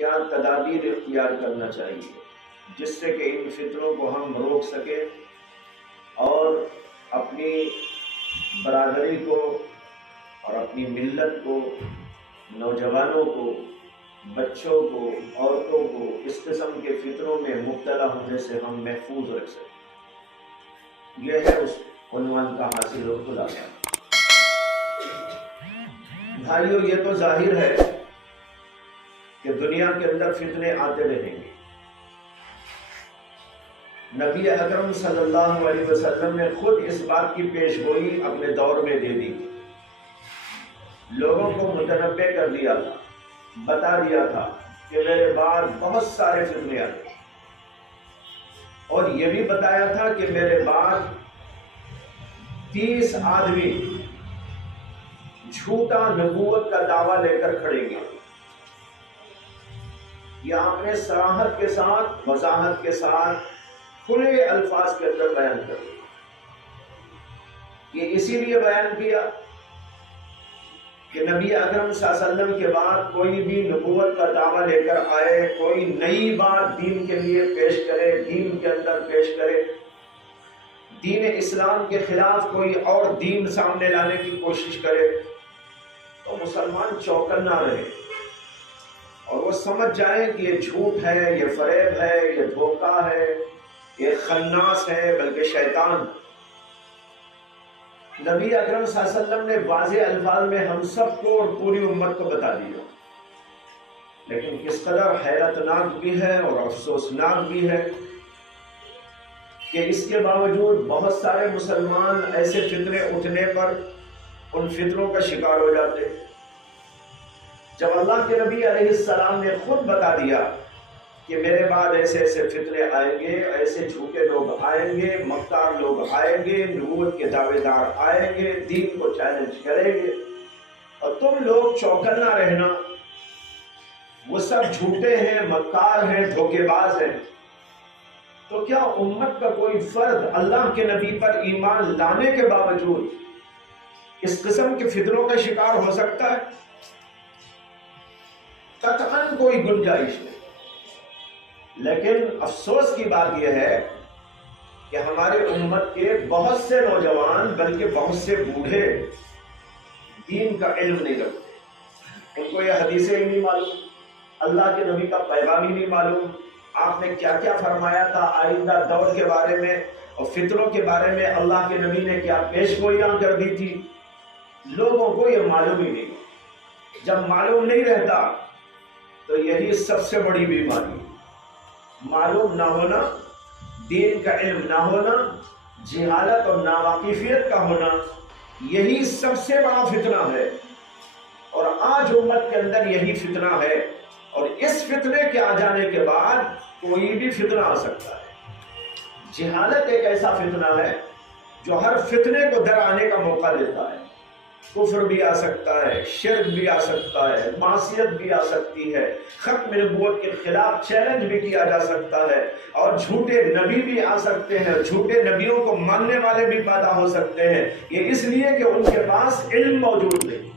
کیا تدابیر اختیار کرنا چاہیے جس سے کہ ان فتنوں کو ہم روک سکیں اور اپنی برادری کو اور اپنی ملت کو، نوجوانوں کو، بچوں کو، عورتوں کو اس قسم کے فتنوں میں مبتلا ہونے سے ہم محفوظ رکھ سکیں؟ یہ ہے اس عنوان کا حاصل و خلاصہ۔ بھائیو، یہ تو ظاہر ہے کہ دنیا کے اندر فتنے آتے رہیں گے۔ نبی اکرم صلی اللہ علیہ وسلم نے خود اس بات کی پیش گوئی اپنے دور میں دے دی، لوگوں کو متنبع کر دیا تھا، بتا دیا تھا کہ میرے بعد بہت سارے فتنے آتے، اور یہ بھی بتایا تھا کہ میرے بعد 30 آدمی جھوٹا نبوت کا دعویٰ لے کر کھڑیں گے۔ یہ آپ نے صراحت کے ساتھ، وضاحت کے ساتھ، کھلے الفاظ کے اندر بیان کر دیا۔ یہ اسی لیے بیان کیا کہ نبی اکرم صلی اللہ علیہ وسلم کے بعد کوئی بھی نبوت کا دعویٰ لے کر آئے، کوئی نئی بات دین کے لیے پیش کرے، دین کے اندر پیش کرے، دین اسلام کے خلاف کوئی اور دین سامنے لانے کی کوشش کرے، تو مسلمان چوکنا رہے اور وہ سمجھ جائیں کہ یہ جھوٹ ہے، یہ فریب ہے، یہ دھوکہ ہے، یہ خناس ہے، بلکہ شیطان۔ نبی اکرم صلی اللہ علیہ وسلم نے واضح الفاظ میں ہم سب کو اور پوری امت کو بتا دیا، لیکن کس قدر حیرتناک بھی ہے اور افسوسناک بھی ہے کہ اس کے باوجود بہت سارے مسلمان ایسے فتنے اٹھنے پر ان فتنوں کا شکار ہو جاتے۔ جب اللہ کے نبی علیہ السلام نے خود بتا دیا کہ میرے بعد ایسے ایسے فتنے آئیں گے، ایسے جھوٹے لوگ آئیں گے، مکار لوگ آئیں گے، نبوت کے دعوے دار آئیں گے، دین کو چیلنج کریں گے، اور تم لوگ چوکنا رہنا، وہ سب جھوٹے ہیں، مکار ہیں، دھوکے باز ہیں، تو کیا امت کا کوئی فرد اللہ کے نبی پر ایمان لانے کے باوجود اس قسم کے فتنوں کا شکار ہو سکتا ہے؟ قطعاً کوئی گنجائش نہیں۔ لیکن افسوس کی بات یہ ہے کہ ہمارے امت کے بہت سے نوجوان، بلکہ بہت سے بوڑھے دین کا علم نہیں رکھتے، ان کو یہ حدیثیں ہی نہیں معلوم، اللہ کے نبی کا پیغام ہی نہیں معلوم، آپ نے کیا کیا فرمایا تھا آئندہ دور کے بارے میں اور فتنوں کے بارے میں، اللہ کے نبی نے کیا پیش گوئیاں کر دی تھی، لوگوں کو یہ معلوم ہی نہیں۔ جب معلوم نہیں رہتا تو یہی سب سے بڑی بیماری، معلوم نہ ہونا، دین کا علم نہ ہونا، جہالت اور ناواقفیت کا ہونا، یہی سب سے بڑا فتنہ ہے، اور آج امت کے اندر یہی فتنہ ہے، اور اس فتنے کے آ جانے کے بعد کوئی بھی فتنہ آ سکتا ہے۔ جہالت ایک ایسا فتنہ ہے جو ہر فتنے کو در آنے کا موقع دیتا ہے، کفر بھی آ سکتا ہے، شرک بھی آ سکتا ہے، معصیت بھی آ سکتی ہے، ختم نبوت کے خلاف چیلنج بھی کیا جا سکتا ہے، اور جھوٹے نبی بھی آ سکتے ہیں، جھوٹے نبیوں کو ماننے والے بھی پیدا ہو سکتے ہیں، یہ اس لیے کہ ان کے پاس علم موجود نہیں۔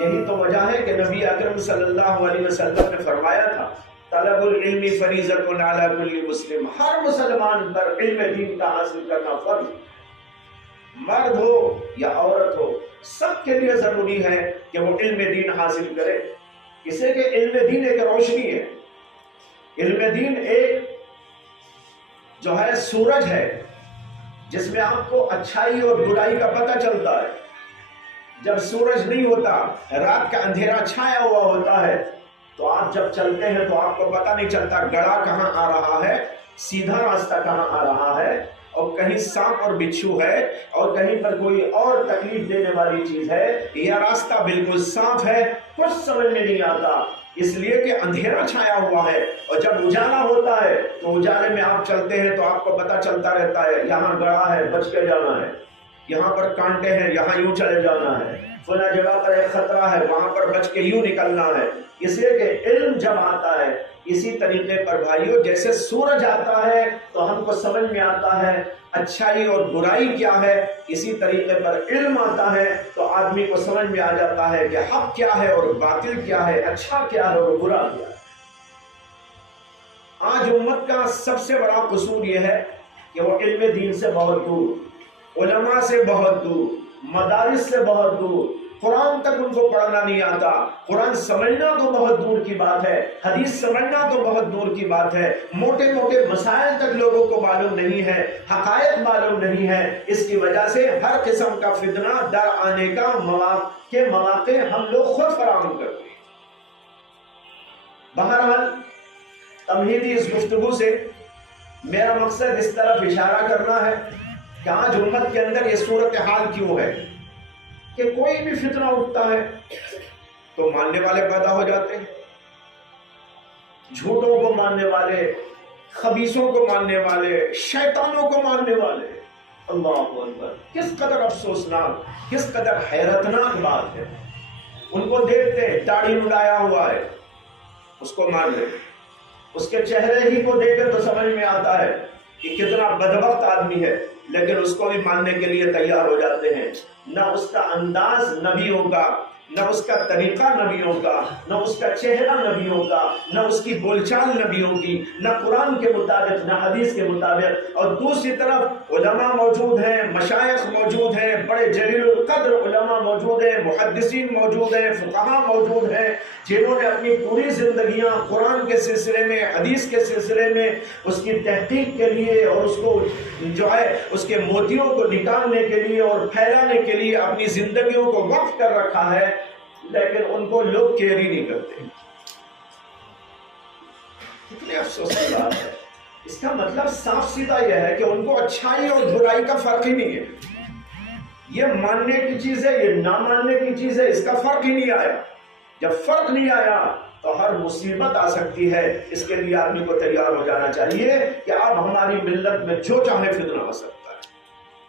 یہی تو وجہ ہے کہ نبی اکرم صلی اللہ علیہ وسلم نے فرمایا تھا، طلب العلم فریضۃ علی کل مسلم، ہر مسلمان پر علم دین کا حاصل کرنا فرض، مرد ہو یا عورت ہو، سب کے لیے ضروری ہے کہ وہ علم دین حاصل کرے۔ اسے کہ علم دین ایک روشنی ہے، علم دین ایک جو ہے سورج ہے جس میں آپ کو اچھائی اور برائی کا پتہ چلتا ہے۔ جب سورج نہیں ہوتا، رات کا اندھیرا چھایا ہوا ہوتا ہے، تو آپ جب چلتے ہیں تو آپ کو پتہ نہیں چلتا گڑھا کہاں آ رہا ہے، سیدھا راستہ کہاں آ رہا ہے، اور کہیں سانپ اور بچھو ہے، اور کہیں پر کوئی اور تکلیف دینے والی چیز ہے، یا راستہ بالکل صاف ہے، کچھ سمجھ میں نہیں آتا، اس لیے کہ اندھیرا چھایا ہوا ہے۔ اور جب اجالا ہوتا ہے تو اجالے میں آپ چلتے ہیں تو آپ کو پتہ چلتا رہتا ہے یہاں گڑھا ہے، بچ کے جانا ہے، یہاں پر کانٹے ہیں، یہاں یوں چلے جانا ہے، فلاں جگہ پر ایک خطرہ ہے، وہاں پر بچ کے یوں نکلنا ہے، اس لیے کہ علم جب آتا ہے اسی طریقے پر بھائیو جیسے سورج آتا ہے تو ہم کو سمجھ میں آتا ہے اچھائی اور برائی کیا ہے، اسی طریقے پر علم آتا ہے تو آدمی کو سمجھ میں آ جاتا ہے کہ حق کیا ہے اور باطل کیا ہے، اچھا کیا ہے اور برا کیا ہے۔ آج امت کا سب سے بڑا قصور یہ ہے کہ وہ علم دین سے بہت دور، علماء سے بہت دور، مدارس سے بہت دور، قرآن تک ان کو پڑھنا نہیں آتا، قرآن سمجھنا تو بہت دور کی بات ہے، حدیث سمجھنا تو بہت دور کی بات ہے، موٹے موٹے مسائل تک لوگوں کو معلوم نہیں ہے، حقائق معلوم نہیں ہے۔ اس کی وجہ سے ہر قسم کا فتنہ در آنے کا مواقع ہم لوگ خود فراہم کرتے ہیں۔ بہرحال تمہیدی اس گفتگو سے میرا مقصد اس طرف اشارہ کرنا ہے کہ آج امت کے اندر یہ صورتحال کیوں ہے کہ کوئی بھی فتنہ اٹھتا ہے تو ماننے والے پیدا ہو جاتے ہیں، جھوٹوں کو ماننے والے، خبیثوں کو ماننے والے، شیطانوں کو ماننے والے۔ اللہ اکبر، کس قدر افسوسناک، کس قدر حیرتناک بات ہے۔ ان کو دیکھتے داڑھی اڑایا ہوا ہے، اس کو مان لے، اس کے چہرے ہی کو دیکھ کر تو سمجھ میں آتا ہے کہ کتنا بدبخت آدمی ہے، لیکن اس کو بھی ماننے کے لیے تیار ہو جاتے ہیں۔ نہ اس کا انداز نبیوں کا، نہ اس کا طریقہ نبیوں کا، نہ اس کا چہرہ نبیوں کا، نہ اس کی بول چال نبیوں کی، نہ قرآن کے مطابق نہ حدیث کے مطابق۔ اور دوسری طرف علماء موجود ہیں، مشائخ موجود ہیں، بڑے جلیل القدر علماء موجود ہیں، محدثین موجود ہیں، فقہاء موجود ہیں، جنہوں نے اپنی پوری زندگیاں قرآن کے سلسلے میں، حدیث کے سلسلے میں اس کی تحقیق کے لیے اور اس کو جو ہے اس کے موتیوں کو نکالنے کے لیے اور پھیلانے کے لیے اپنی زندگیوں کو وقف کر رکھا ہے، لیکن ان کو لوگ کیئر ہی نہیں کرتے۔ کتنے افسوس کی بات ہے۔ اس کا مطلب صاف سیدھا یہ ہے کہ ان کو اچھائی اور برائی کا فرق ہی نہیں ہے۔ یہ ماننے کی چیز ہے، یہ نہ ماننے کی چیز ہے، اس کا فرق ہی نہیں آیا۔ جب فرق نہیں آیا تو ہر مصیبت آ سکتی ہے۔ اس کے لیے آدمی کو تیار ہو جانا چاہیے کہ اب ہماری ملت میں جو چاہے فتنہ آ سکتا ہے،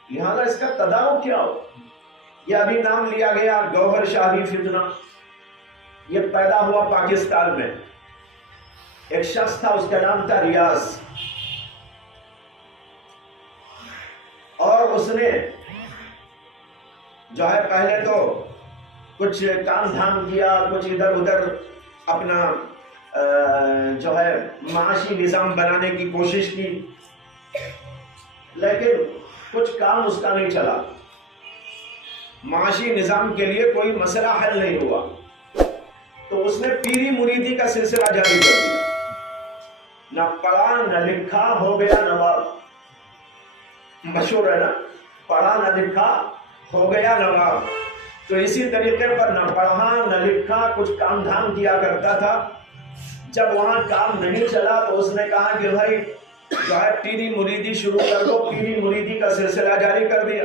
لہذا اس کا تدارک کیا ہو۔ یہ ابھی نام لیا گیا گوہر شاہی فتنہ، یہ پیدا ہوا پاکستان میں۔ ایک شخص تھا، اس کا نام تھا ریاض، اور اس نے جو ہے پہلے تو کچھ کام دھام کیا، کچھ ادھر ادھر اپنا جو ہے معاشی نظام بنانے کی کوشش کی، لیکن کچھ کام اس کا نہیں چلا، معاشی نظام کے لیے کوئی مسئلہ حل نہیں ہوا، تو اس نے پیری مریدی کا سلسلہ جاری کر دیا۔ نہ پڑھا نہ لکھا، ہو گیا نواب۔ مشہور ہے نا، پڑھا نہ لکھا ہو گیا نواب۔ تو اسی طریقے پر نہ پڑھا نہ لکھا، کچھ کام دھام کیا کرتا تھا۔ جب وہاں کام نہیں چلا تو اس نے کہا کہ بھائی جو ہے پیری مریدی شروع کر دو، پیری مریدی کا سلسلہ جاری کر دیا۔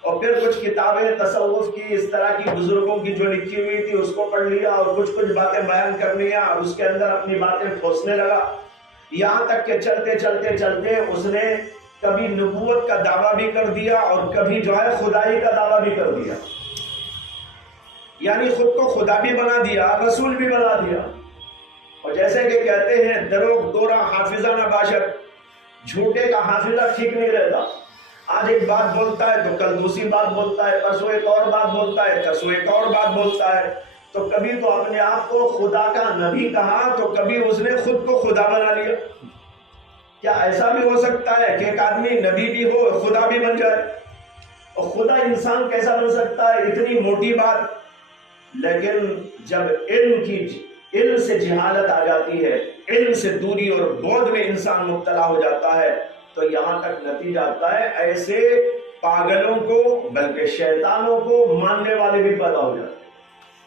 اور پھر کچھ کتابیں تصوف کی اس طرح کی بزرگوں کی جو لکھی ہوئی تھی اس کو پڑھ لیا اور کچھ باتیں بیان کر لیا اور اس کے اندر اپنی باتیں ٹھوسنے لگا، یہاں تک کہ چلتے چلتے چلتے اس نے کبھی نبوت کا دعویٰ بھی کر دیا اور کبھی جو ہے خدائی کا دعویٰ بھی کر دیا، یعنی خود کو خدا بھی بنا دیا، رسول بھی بنا دیا۔ اور جیسے کہ کہتے ہیں دروغ دورہ حافظہ نہ باشد، جھوٹے کا حافظہ ٹھیک نہیں رہتا۔ آج ایک بات بولتا ہے تو کل دوسری بات بولتا ہے، پرسوں ایک اور بات بولتا ہے، ترسوں ایک اور بات بولتا ہے۔ تو کبھی تو اپنے آپ کو خدا کا نبی کہا تو کبھی اس نے خود کو خدا بنا لیا۔ کیا ایسا بھی ہو سکتا ہے کہ ایک آدمی نبی بھی ہو خدا بھی بن جائے؟ اور خدا انسان کیسا بن سکتا ہے؟ اتنی موٹی بات۔ لیکن جب علم سے جہالت آ جاتی ہے، علم سے دوری اور بعد میں انسان مبتلا ہو جاتا ہے تو یہاں تک نتیجہ آتا ہے ایسے پاگلوں کو بلکہ شیطانوں کو ماننے والے بھی پیدا ہو جاتے ہیں۔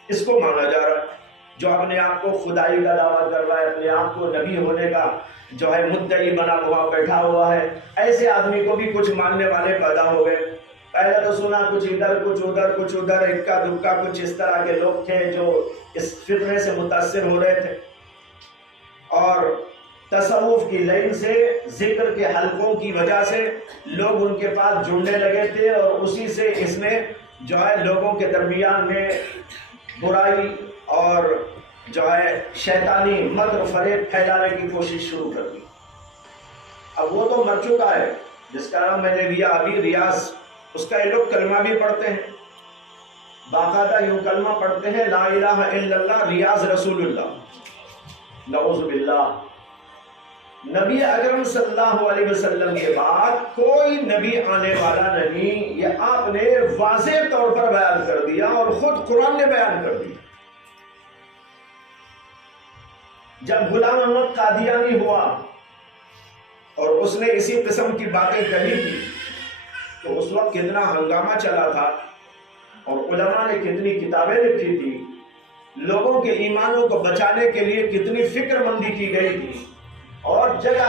اس کو مانا جا رہا ہے جو اپنے آپ کو خدائی کا دعویٰ کر رہا ہے، اپنے آپ کو نبی ہونے کا جو ہے مدعی بنا ہوا بیٹھا ہوا ہے، ایسے آدمی کو بھی کچھ ماننے والے پیدا ہو گئے۔ پہلے تو سنا کچھ ادھر کچھ ادھر کچھ ادھر، اکا دکا کچھ اس طرح کے لوگ تھے جو اس فتنے سے متاثر ہو رہے تھے، اور تصوف کی لائن سے، ذکر کے حلقوں کی وجہ سے لوگ ان کے پاس جڑنے لگے تھے، اور اسی سے اس نے جو ہے لوگوں کے درمیان میں برائی اور جو ہے شیطانی مکر فریب پھیلانے کی کوشش شروع کر دی۔ اب وہ تو مر چکا ہے، جس کا نام میں نے لیا ابھی ریاض، اس کا یہ لوگ کلمہ بھی پڑھتے ہیں، باقاعدہ یوں کلمہ پڑھتے ہیں لا الہ الا اللہ ریاض رسول اللہ، نعوذ باللہ۔ نبی اکرم صلی اللہ علیہ وسلم کے بعد کوئی نبی آنے والا نہیں، یہ آپ نے واضح طور پر بیان کر دیا اور خود قرآن نے بیان کر دیا۔ جب غلام احمد قادیانی ہوا اور اس نے اسی قسم کی باتیں کہی تھی تو اس وقت کتنا ہنگامہ چلا تھا اور علماء نے کتنی کتابیں لکھی تھی، لوگوں کے ایمانوں کو بچانے کے لیے کتنی فکر مندی کی گئی تھی، اور جگہ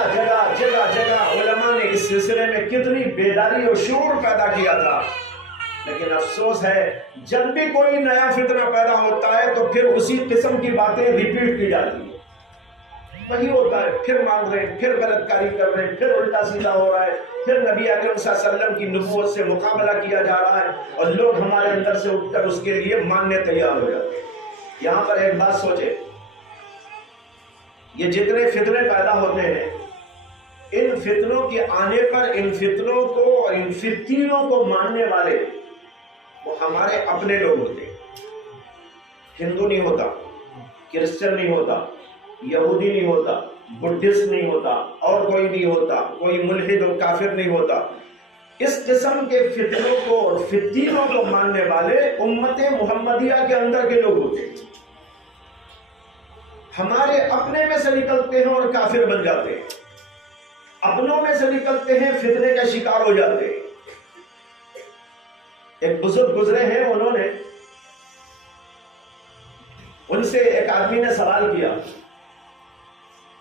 جگہ علماء نے اس سلسلے میں کتنی بیداری اور شعور پیدا کیا تھا۔ لیکن افسوس ہے جب بھی کوئی نیا فتنہ پیدا ہوتا ہے تو پھر اسی قسم کی باتیں ریپیٹ کی جاتی ہیں، وہی ہوتا ہے، پھر مان رہے ہیں، پھر غلط کاری کر رہے ہیں، پھر الٹا سیدھا ہو رہا ہے، پھر نبی اکرم صلی اللہ علیہ وسلم کی نبوت سے مقابلہ کیا جا رہا ہے اور لوگ ہمارے اندر سے اٹھ کر اس کے لیے ماننے تیار ہو جاتے ہیں۔ یہاں پر ایک بات سوچے، یہ جتنے فتنے پیدا ہوتے ہیں، ان فتنوں کے آنے پر ان فتنوں کو اور ان فتنوں کو ماننے والے وہ ہمارے اپنے لوگ ہوتے ہیں۔ ہندو نہیں ہوتا، کرسچن نہیں ہوتا، یہودی نہیں ہوتا، بدھسٹ نہیں ہوتا، اور کوئی نہیں ہوتا، کوئی ملحد اور کافر نہیں ہوتا۔ اس قسم کے فتنوں کو اور فتنوں کو ماننے والے امت محمدیہ کے اندر کے لوگ ہوتے ہیں، ہمارے اپنے میں سے نکلتے ہیں اور کافر بن جاتے ہیں، اپنوں میں سے نکلتے ہیں فتنے کا شکار ہو جاتے ہیں۔ ایک بزرگ گزرے ہیں، انہوں نے ان سے ایک آدمی نے سوال کیا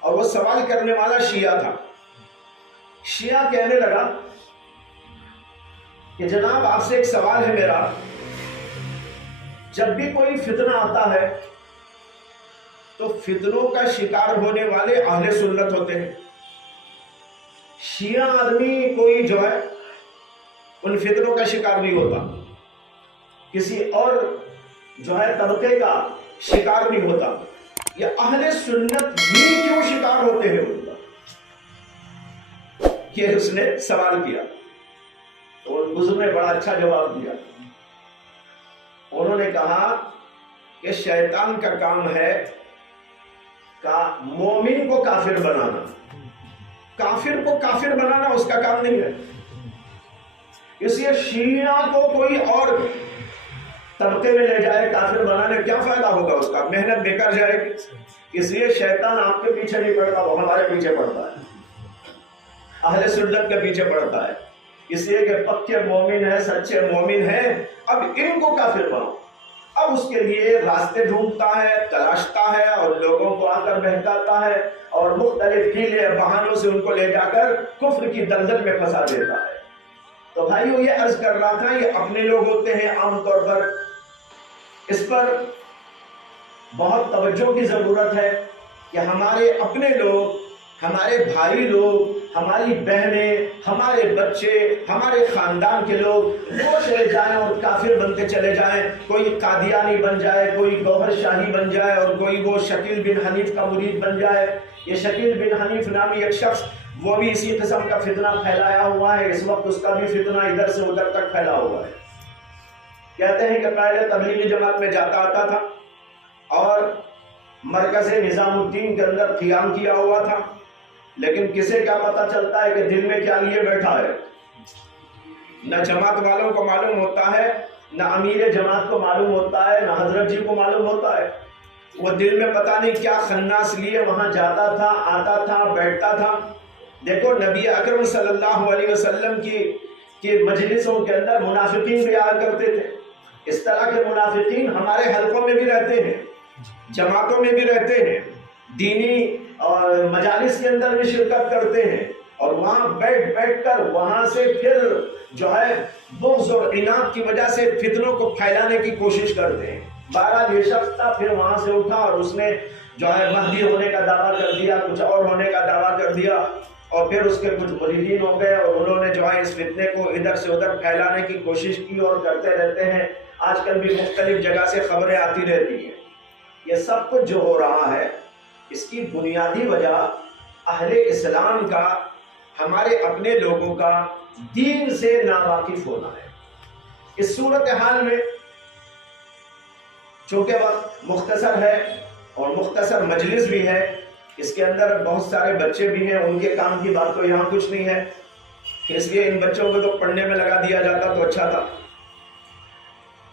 اور وہ سوال کرنے والا شیعہ تھا۔ شیعہ کہنے لگا کہ جناب آپ سے ایک سوال ہے میرا، جب بھی کوئی فتنہ آتا ہے تو فتنوں کا شکار ہونے والے اہل سنت ہوتے ہیں، شیعہ آدمی کوئی جو ہے ان فتنوں کا شکار نہیں ہوتا، کسی اور جو ہے طبقے کا شکار نہیں ہوتا، یہ اہل سنت ہی کیوں شکار ہوتے ہیں ان کا؟ یہ اس نے سوال کیا تو ان بزرگ نے بڑا اچھا جواب دیا۔ انہوں نے کہا کہ شیطان کا کام ہے مومن کو کافر بنانا، کافر کو کافر بنانا اس کا کام نہیں ہے۔ اس لیے شیعہ کو کوئی اور طبقے میں لے جائے کافر بنانے، کیا فائدہ ہوگا، اس کا محنت بیکار جائے گی۔ اس لیے شیطان آپ کے پیچھے نہیں پڑتا، وہ ہمارے پیچھے پڑتا ہے، اہل سنت کے پیچھے پڑتا ہے، اس لیے کہ پکے مومن ہیں، سچے مومن ہیں، اب ان کو کافر بناؤ۔ اب اس کے لیے راستے ڈھونڈتا ہے، تلاشتا ہے اور لوگوں کو آ کر بہکاتا ہے اور مختلف ہیلے بہانوں سے ان کو لے جا کر کفر کی دلدل میں پھنسا دیتا ہے۔ تو بھائیو یہ عرض کر رہا تھا، یہ اپنے لوگ ہوتے ہیں عام طور پر، اس پر بہت توجہ کی ضرورت ہے کہ ہمارے اپنے لوگ، ہمارے بھائی لوگ، ہماری بہنیں، ہمارے بچے، ہمارے خاندان کے لوگ وہ چلے جائیں اور کافر بنتے چلے جائیں، کوئی قادیانی بن جائے، کوئی گوہر شاہی بن جائے اور کوئی وہ شکیل بن حنیف کا مرید بن جائے۔ یہ شکیل بن حنیف نامی ایک شخص، وہ بھی اسی قسم کا فتنہ پھیلایا ہوا ہے، اس وقت اس کا بھی فتنہ ادھر سے ادھر تک پھیلا ہوا ہے۔ کہتے ہیں کہ پہلے تبلیغی جماعت میں جاتا آتا تھا اور مرکز نظام الدین کے اندر قیام کیا ہوا تھا، لیکن کسے کیا پتا چلتا ہے کہ دل میں کیا لیے بیٹھا ہے؟ نہ جماعت والوں کو معلوم ہوتا ہے، نہ امیر جماعت کو معلوم ہوتا ہے، نہ حضرت جی کو معلوم ہوتا ہے۔ وہ دل میں پتہ نہیں کیا خناس لیے وہاں جاتا تھا، آتا تھا، بیٹھتا تھا۔ دیکھو نبی اکرم صلی اللہ علیہ وسلم کی مجلسوں کے اندر منافقین بھی آیا کرتے تھے۔ اس طرح کے منافقین ہمارے حلقوں میں بھی رہتے ہیں، جماعتوں میں بھی رہتے ہیں، دینی اور مجالس کے اندر بھی شرکت کرتے ہیں، اور وہاں بیٹھ کر وہاں سے پھر جو ہے بغض اور عناد کی وجہ سے فتنوں کو پھیلانے کی کوشش کرتے ہیں۔ بہرحال یہ شخص تھا، پھر وہاں سے اٹھا اور اس نے جو ہے مہدی ہونے کا دعویٰ کر دیا، کچھ اور ہونے کا دعویٰ کر دیا، اور پھر اس کے کچھ مریدین ہو گئے اور انہوں نے جو ہے اس فتنے کو ادھر سے ادھر پھیلانے کی کوشش کی اور کرتے رہتے ہیں. آج کل بھی مختلف جگہ سے خبریں آتی رہتی ہیں. یہ سب کچھ جو ہو رہا ہے اس کی بنیادی وجہ اہل اسلام کا، ہمارے اپنے لوگوں کا دین سے ناواقف ہونا ہے. اس صورتحال میں چونکہ وقت مختصر ہے اور مختصر مجلس بھی ہے، اس کے اندر بہت سارے بچے بھی ہیں، ان کے کام کی بات تو یہاں کچھ نہیں ہے، اس لیے ان بچوں کو تو پڑھنے میں لگا دیا جاتا تو اچھا تھا.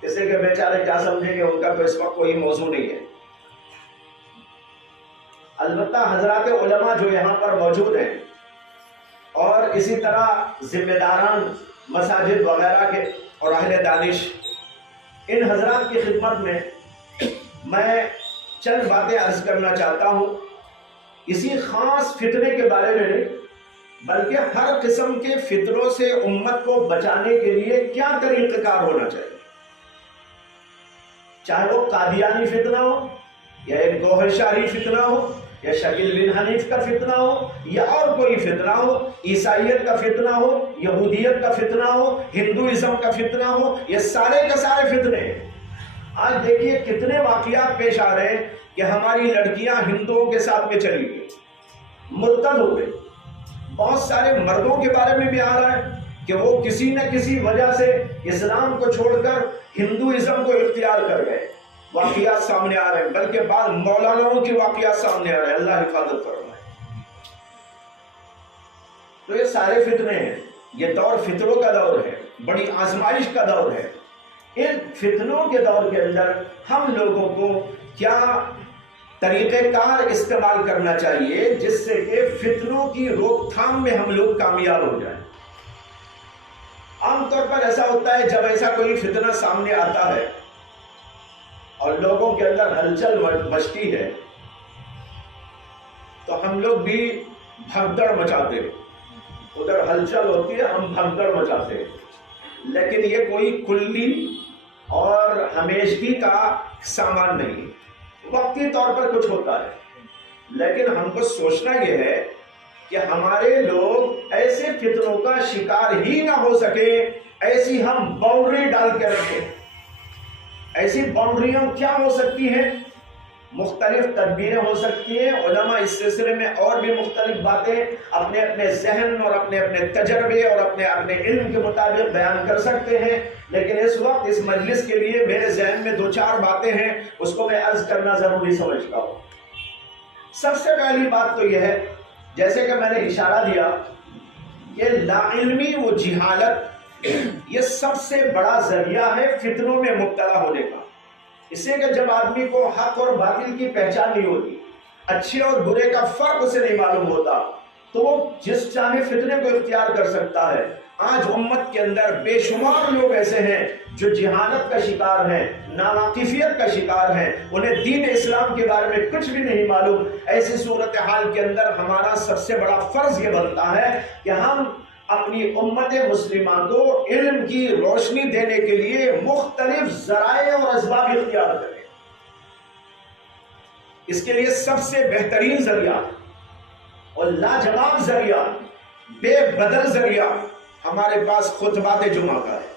اس لیے کہ بیچارے کیا سمجھیں گے، ان کا تو اس وقت کوئی موضوع نہیں ہے. البتہ حضرات علماء جو یہاں پر موجود ہیں اور اسی طرح ذمہ داران مساجد وغیرہ کے اور اہل دانش، ان حضرات کی خدمت میں چند باتیں عرض کرنا چاہتا ہوں. اسی خاص فتنے کے بارے میں نہیں بلکہ ہر قسم کے فتنوں سے امت کو بچانے کے لیے کیا طریقہ کار ہونا چاہیے، چاہے وہ قادیانی فتنہ ہو یا ایک گوہر شاہی فتنہ ہو یا شکیل بن حنیف کا فتنہ ہو یا اور کوئی فتنہ ہو، عیسائیت کا فتنہ ہو، یہودیت کا فتنہ ہو، ہندوازم کا فتنہ ہو، یہ سارے کے سارے فتنے ہیں. آج دیکھیے کتنے واقعات پیش آ رہے ہیں کہ ہماری لڑکیاں ہندوؤں کے ساتھ میں چلی گئی، مرتد ہو گئی. بہت سارے مردوں کے بارے میں بھی آ رہا ہے کہ وہ کسی نہ کسی وجہ سے اسلام کو چھوڑ کر ہندوازم کو اختیار کر گئے. واقعات سامنے آ رہے ہیں، بلکہ بعض مولاناؤں کے واقعات سامنے آ رہے ہیں. اللہ حفاظت فرمائے. تو یہ سارے فتنے ہیں. یہ دور فتنوں کا دور ہے، بڑی آزمائش کا دور ہے. ان فتنوں کے دور کے اندر ہم لوگوں کو کیا طریقہ کار استعمال کرنا چاہیے جس سے کہ فتنوں کی روک تھام میں ہم لوگ کامیاب ہو جائیں. عام طور پر ایسا ہوتا ہے جب ایسا کوئی فتنہ سامنے آتا ہے اور لوگوں کے اندر ہلچل مچتی ہے تو ہم لوگ بھی بھگدڑ مچاتے ہیں. ادھر ہلچل ہوتی ہے، ہم بھگدڑ مچاتے ہیں. لیکن یہ کوئی کلی اور ہمیشگی کا سامان نہیں، وقتی طور پر کچھ ہوتا ہے. لیکن ہم کو سوچنا یہ ہے کہ ہمارے لوگ ایسے فتنوں کا شکار ہی نہ ہو سکے، ایسی ہم باؤنڈری ڈال کے رکھیں. ایسی باؤنڈریاں کیا ہو سکتی ہیں؟ مختلف تدبیریں ہو سکتی ہیں. علماء اس سلسلے میں اور بھی مختلف باتیں اپنے اپنے ذہن اور اپنے اپنے تجربے اور اپنے اپنے علم کے مطابق بیان کر سکتے ہیں. لیکن اس وقت اس مجلس کے لیے میرے ذہن میں 2-4 باتیں ہیں، اس کو میں عرض کرنا ضروری سمجھتا ہوں. سب سے پہلی بات تو یہ ہے، جیسے کہ میں نے اشارہ دیا کہ لا علمی و جہالت یہ سب سے بڑا ذریعہ ہے فتنوں میں مبتلا ہونے کا. اس سے کہ جب آدمی کو حق اور باطل کی پہچان نہیں ہوتی، اچھے اور برے کا فرق اسے نہیں معلوم ہوتا، تو وہ جس چاہے فتنے کو اختیار کر سکتا ہے. آج امت کے اندر بے شمار لوگ ایسے ہیں جو جہالت کا شکار ہیں، ناواقفیت کا شکار ہیں، انہیں دین اسلام کے بارے میں کچھ بھی نہیں معلوم. ایسی صورتحال کے اندر ہمارا سب سے بڑا فرض یہ بنتا ہے کہ ہم اپنی امت مسلمہ کو علم کی روشنی دینے کے لیے مختلف ذرائع اور اسباب اختیار کریں. اس کے لیے سب سے بہترین ذریعہ اور لاجواب ذریعہ، بے بدل ذریعہ ہمارے پاس خطبات جمعہ کا ہے.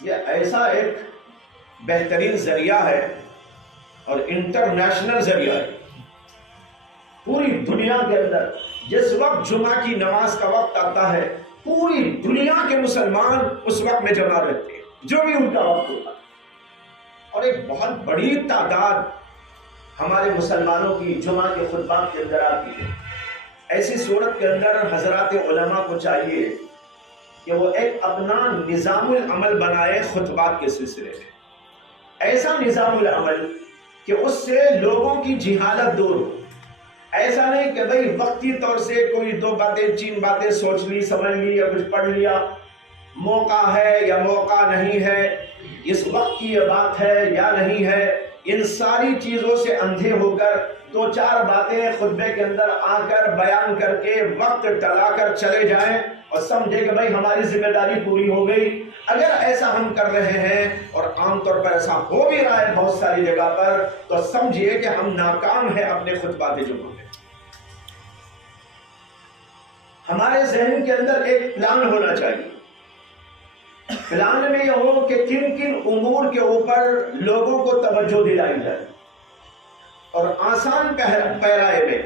یہ ایسا ایک بہترین ذریعہ ہے اور انٹرنیشنل ذریعہ ہے. پوری دنیا کے اندر جس وقت جمعہ کی نماز کا وقت آتا ہے، پوری دنیا کے مسلمان اس وقت میں جمع رہتے ہیں، جو بھی ان کا وقت ہوتا ہے. اور ایک بہت بڑی تعداد ہمارے مسلمانوں کی جمعہ کے خطبات کے اندر آتی ہے. ایسی صورت کے اندر حضرات علماء کو چاہیے کہ وہ ایک اپنا نظام العمل بنائے خطبات کے سلسلے میں. ایسا نظام العمل کہ اس سے لوگوں کی جہالت دور ہو. ایسا نہیں کہ بھئی وقتی طور سے کوئی 2 باتیں 3 باتیں سوچ لی، سمجھ لی یا کچھ پڑھ لیا، موقع ہے یا موقع نہیں ہے، اس وقت کی یہ بات ہے یا نہیں ہے، ان ساری چیزوں سے اندھے ہو کر 2-4 باتیں خطبے کے اندر آ کر بیان کر کے وقت ٹلا کر چلے جائیں اور سمجھے کہ بھئی ہماری ذمہ داری پوری ہو گئی. اگر ایسا ہم کر رہے ہیں اور عام طور پر ایسا ہو بھی رہا ہے بہت ساری جگہ پر، تو سمجھیے کہ ہم ناکام ہیں اپنے خطبات جمعہ میں. ہمارے ذہن کے اندر ایک پلان ہونا چاہیے. پلان میں یہ ہو کہ کن کن امور کے اوپر لوگوں کو توجہ دلائی جائے اور آسان پیرائے میں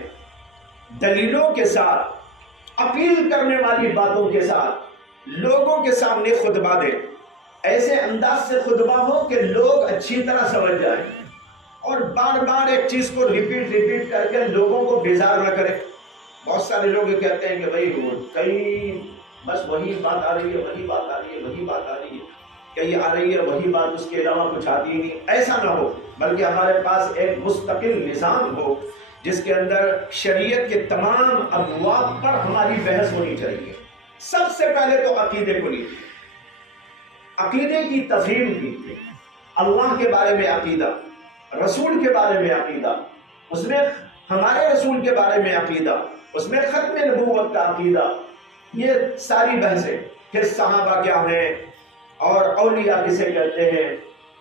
دلیلوں کے ساتھ اپیل کرنے والی باتوں کے ساتھ لوگوں کے سامنے خطبہ دے. ایسے انداز سے خطبہ ہو کہ لوگ اچھی طرح سمجھ جائیں اور بار بار ایک چیز کو ریپیٹ کر کے لوگوں کو بیزار نہ کرے. بہت سارے لوگ یہ کہتے ہیں کہ بھائی کئی بس وہی بات آ رہی ہے، وہی بات آ رہی ہے، وہی بات آ رہی ہے، کہیں آ رہی ہے وہی بات، اس کے علاوہ کچھ آتی ہی نہیں. ایسا نہ ہو، بلکہ ہمارے پاس ایک مستقل نظام ہو جس کے اندر شریعت کے تمام ابواب پر ہماری بحث ہونی چاہیے. سب سے پہلے تو عقیدے کو لیجیے، عقیدے کی تفہیم کیجیے. اللہ کے بارے میں عقیدہ، رسول کے بارے میں عقیدہ، اس میں ہمارے رسول کے بارے میں عقیدہ، اس میں ختم نبوت کا عقیدہ، یہ ساری بحثیں. پھر صحابہ کیا ہیں اور اولیاء کسے کہتے ہیں،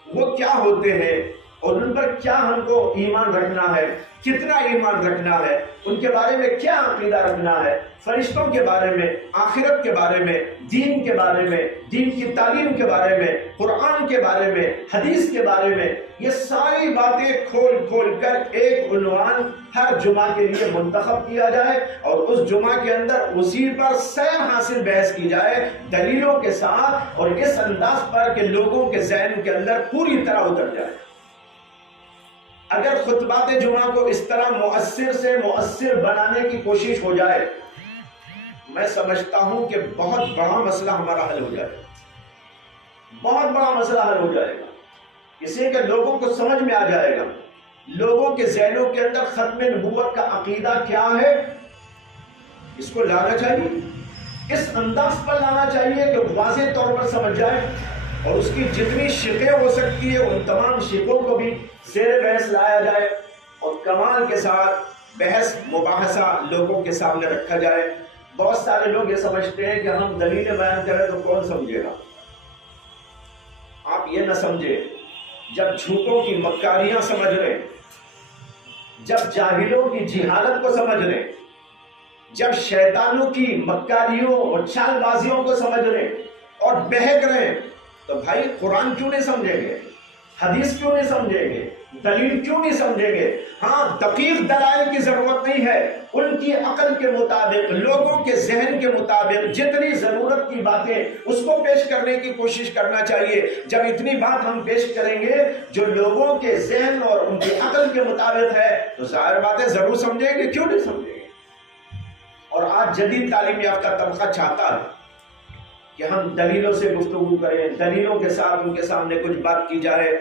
وہ کیا ہوتے ہیں اور ان پر کیا ہم کو ایمان رکھنا ہے، کتنا ایمان رکھنا ہے، ان کے بارے میں کیا عقیدہ رکھنا ہے، فرشتوں کے بارے میں، آخرت کے بارے میں، دین کے بارے میں، دین کی تعلیم کے بارے میں، قرآن کے بارے میں، حدیث کے بارے میں. یہ ساری باتیں کھول کر ایک عنوان ہر جمعہ کے لیے منتخب کیا جائے اور اس جمعہ کے اندر اسی پر سیر حاصل بحث کی جائے دلیلوں کے ساتھ، اور اس انداز پر کہ لوگوں کے ذہن کے اندر پوری طرح اتر جائے. اگر خطبات جمعہ کو اس طرح مؤثر سے مؤثر بنانے کی کوشش ہو جائے، میں سمجھتا ہوں کہ بہت بڑا مسئلہ ہمارا حل ہو جائے گا. بہت بڑا مسئلہ حل ہو جائے گا، اس لیے کہ لوگوں کو سمجھ میں آ جائے گا، لوگوں کے ذہنوں کے اندر ختم نبوت کا عقیدہ کیا ہے، اس کو لانا چاہیے، اس انداز پر لانا چاہیے کہ واضح طور پر سمجھ جائے، اور اس کی جتنی شقیں ہو سکتی ہے ان تمام شقوں کو بھی زیر بحث لایا جائے اور کمال کے ساتھ بحث مباحثہ لوگوں کے سامنے رکھا جائے. بہت سارے لوگ یہ سمجھتے ہیں کہ ہم دلیلیں بیان کریں تو کون سمجھے گا. آپ یہ نہ سمجھے، جب جھوٹوں کی مکاریاں سمجھ رہے، جب جاہلوں کی جہالت کو سمجھ رہے، جب شیطانوں کی مکاریوں اور چال بازیوں کو سمجھ رہے اور بہک رہے، تو بھائی قرآن کیوں نہیں سمجھیں گے، حدیث کیوں نہیں سمجھیں گے، دلیل کیوں نہیں سمجھیں گے. ہاں دقیق دلائل کی ضرورت نہیں ہے، ان کی عقل کے مطابق، لوگوں کے ذہن کے مطابق جتنی ضرورت کی باتیں اس کو پیش کرنے کی کوشش کرنا چاہیے. جب اتنی بات ہم پیش کریں گے جو لوگوں کے ذہن اور ان کی عقل کے مطابق ہے تو ظاہر باتیں ضرور سمجھیں گے، کیوں نہیں سمجھیں گے. اور آج جدید تعلیم یافتہ طبقہ چاہتا ہے کہ ہم دلیلوں سے گفتگو کریں، دلیلوں کے ساتھ ان کے سامنے کچھ بات کی جائے.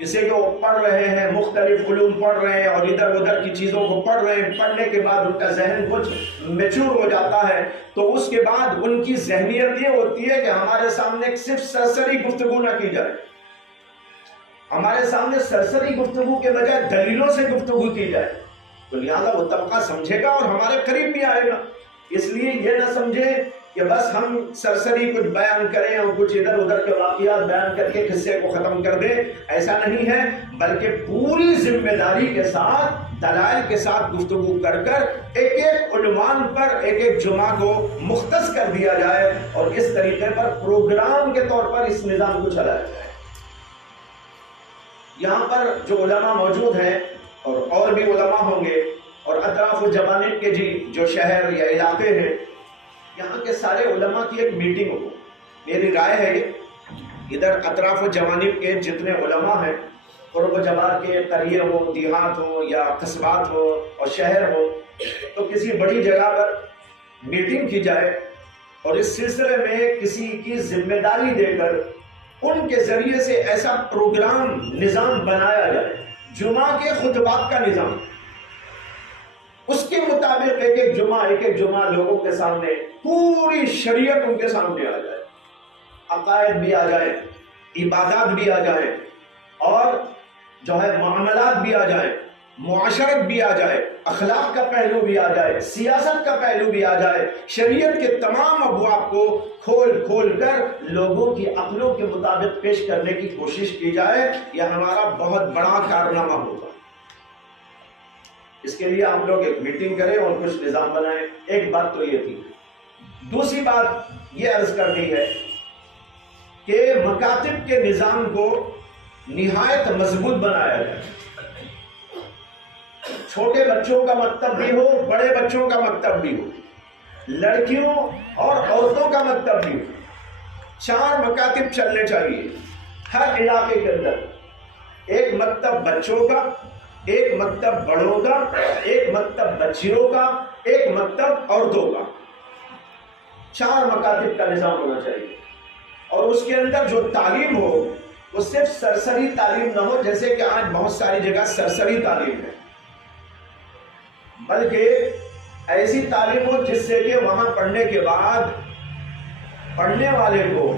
جسے کہ وہ پڑھ رہے ہیں، مختلف علوم پڑھ رہے ہیں اور ادھر ادھر کی چیزوں کو پڑھ رہے ہیں، پڑھنے کے بعد ان کا ذہن کچھ میچور ہو جاتا ہے تو اس کے بعد ان کی ذہنیت یہ ہوتی ہے کہ ہمارے سامنے صرف سرسری گفتگو نہ کی جائے، ہمارے سامنے سرسری گفتگو کے بجائے دلیلوں سے گفتگو کی جائے. تو لہٰذا وہ طبقہ سمجھے گا اور ہمارے قریب بھی آئے گا. اس لیے یہ نہ سمجھے کہ بس ہم سرسری کچھ بیان کریں اور کچھ ادھر ادھر کے واقعات بیان کر کے قصے کو ختم کر دیں. ایسا نہیں ہے، بلکہ پوری ذمہ داری کے ساتھ دلائل کے ساتھ گفتگو کر ایک ایک عنوان پر ایک ایک جمعہ کو مختص کر دیا جائے اور اس طریقے پر پروگرام کے طور پر اس نظام کو چلایا جائے. یہاں پر جو علماء موجود ہیں اور بھی علماء ہوں گے اور اطراف و جوانب کے جو شہر یا علاقے ہیں، یہاں کے سارے علماء کی ایک میٹنگ ہو. میری رائے ہے ادھر اطراف و جوانب کے جتنے علماء ہیں، قرب و جوار کے قریے ہو، دیہات ہو یا قصبات ہو اور شہر ہو، تو کسی بڑی جگہ پر میٹنگ کی جائے اور اس سلسلے میں کسی کی ذمہ داری دے کر ان کے ذریعے سے ایسا پروگرام نظام بنایا جائے، جمعہ کے خطبات کا نظام. اس کے مطابق ایک ایک جمعہ لوگوں کے سامنے پوری شریعت ان کے سامنے آ جائے، عقائد بھی آ جائے، عبادات بھی آ جائے اور جو ہے معاملات بھی آ جائیں، معاشرت بھی آ جائے، اخلاق کا پہلو بھی آ جائے، سیاست کا پہلو بھی آ جائے. شریعت کے تمام ابواب کو کھول کر لوگوں کی عقلوں کے مطابق پیش کرنے کی کوشش کی جائے. یہ ہمارا بہت بڑا کارنامہ ہوگا. اس کے لیے آپ لوگ ایک میٹنگ کریں اور کچھ نظام بنائیں. ایک بات تو یہ تھی دوسری بات یہ عرض کر دی ہے کہ مکاتب کے نظام کو نہایت مضبوط بنایا جائے. چھوٹے بچوں کا مکتب بھی ہو، بڑے بچوں کا مکتب بھی ہو، لڑکیوں اور عورتوں کا مکتب بھی ہو. 4 مکاتب چلنے چاہیے ہر علاقے کے اندر. ایک مکتب بچوں کا، ایک مکتب بڑوں کا، ایک مکتب بچیوں کا، ایک مکتب عورتوں کا. 4 مکاتب کا نظام ہونا چاہیے. اور اس کے اندر جو تعلیم ہو وہ صرف سرسری تعلیم نہ ہو جیسے کہ آج بہت ساری جگہ سرسری تعلیم ہے، بلکہ ایسی تعلیم ہو جس سے کہ وہاں پڑھنے کے بعد پڑھنے والے کو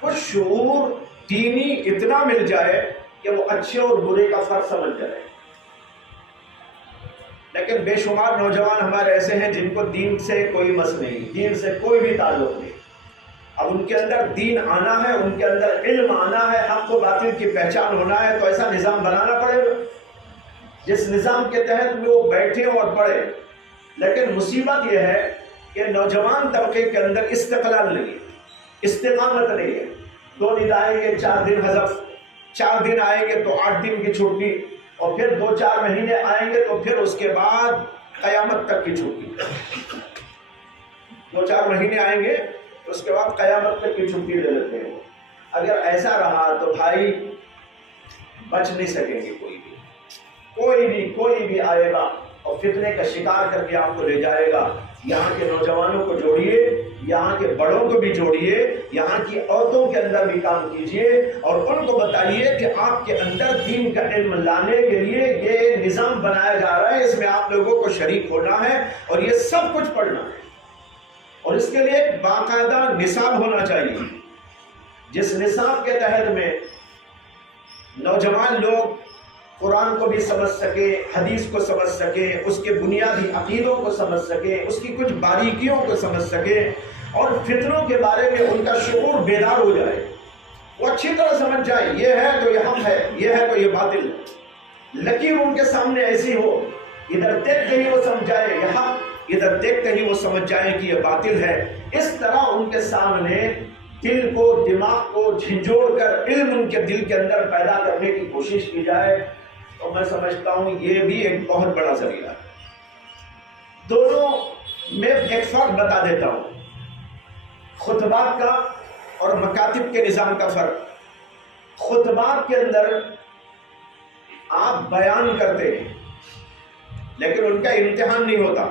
کچھ شعور دینی اتنا مل جائے کہ وہ اچھے اور برے کا فرق سمجھ جائے. لیکن بے شمار نوجوان ہمارے ایسے ہیں جن کو دین سے کوئی مس نہیں، دین سے کوئی بھی تعلق نہیں. اب ان کے اندر دین آنا ہے، ان کے اندر علم آنا ہے، حق و باطل کی پہچان ہونا ہے، تو ایسا نظام بنانا پڑے گا جس نظام کے تحت وہ بیٹھے اور پڑھے. لیکن مصیبت یہ ہے کہ نوجوان طبقے کے اندر استقلال نہیں ہے، استقامت نہیں ہے. 2 دن آئیں گے 4 دن حذف، 4 دن آئیں گے تو 8 دن کی چھٹی، اور پھر 2-4 مہینے آئیں گے تو پھر اس کے بعد قیامت تک کی چھٹی. 2-4 مہینے آئیں گے تو اس کے بعد قیامت تک کی چھٹی لے لیتے ہیں. اگر ایسا رہا تو بھائی بچ نہیں سکیں گے. کوئی بھی آئے گا اور فتنے کا شکار کر کے آپ کو لے جائے گا. یہاں کے نوجوانوں کو جوڑیے، یہاں کے بڑوں کو بھی جوڑیے، یہاں کی عورتوں کے اندر بھی کام کیجیے اور ان کو بتائیے کہ آپ کے اندر دین کا علم لانے کے لیے یہ نظام بنایا جا رہا ہے، اس میں آپ لوگوں کو شریک ہونا ہے اور یہ سب کچھ پڑھنا ہے. اور اس کے لیے ایک باقاعدہ نصاب ہونا چاہیے، جس نصاب کے تحت میں نوجوان لوگ قرآن کو بھی سمجھ سکے، حدیث کو سمجھ سکے، اس کے بنیادی عقیدوں کو سمجھ سکے، اس کی کچھ باریکیوں کو سمجھ سکے، اور فتنوں کے بارے میں ان کا شعور بیدار ہو جائے. وہ اچھی طرح سمجھ جائے یہ ہے تو یہ حق ہے، یہ ہے تو یہ باطل ہے. لکیر ان کے سامنے ایسی ہو، ادھر دیکھتے ہی وہ سمجھ جائے یہ حق، ادھر دیکھتے ہی وہ سمجھ جائیں کہ یہ باطل ہے. اس طرح ان کے سامنے دل کو، دماغ کو جھنجھوڑ کر علم ان کے دل کے اندر پیدا کرنے کی کوشش کی جائے تو میں سمجھتا ہوں یہ بھی ایک بہت بڑا ذریعہ ہے. دونوں میں ایک فرق بتا دیتا ہوں، خطبات کا اور مکاتب کے نظام کا فرق. خطبات کے اندر آپ بیان کرتے ہیں لیکن ان کا امتحان نہیں ہوتا.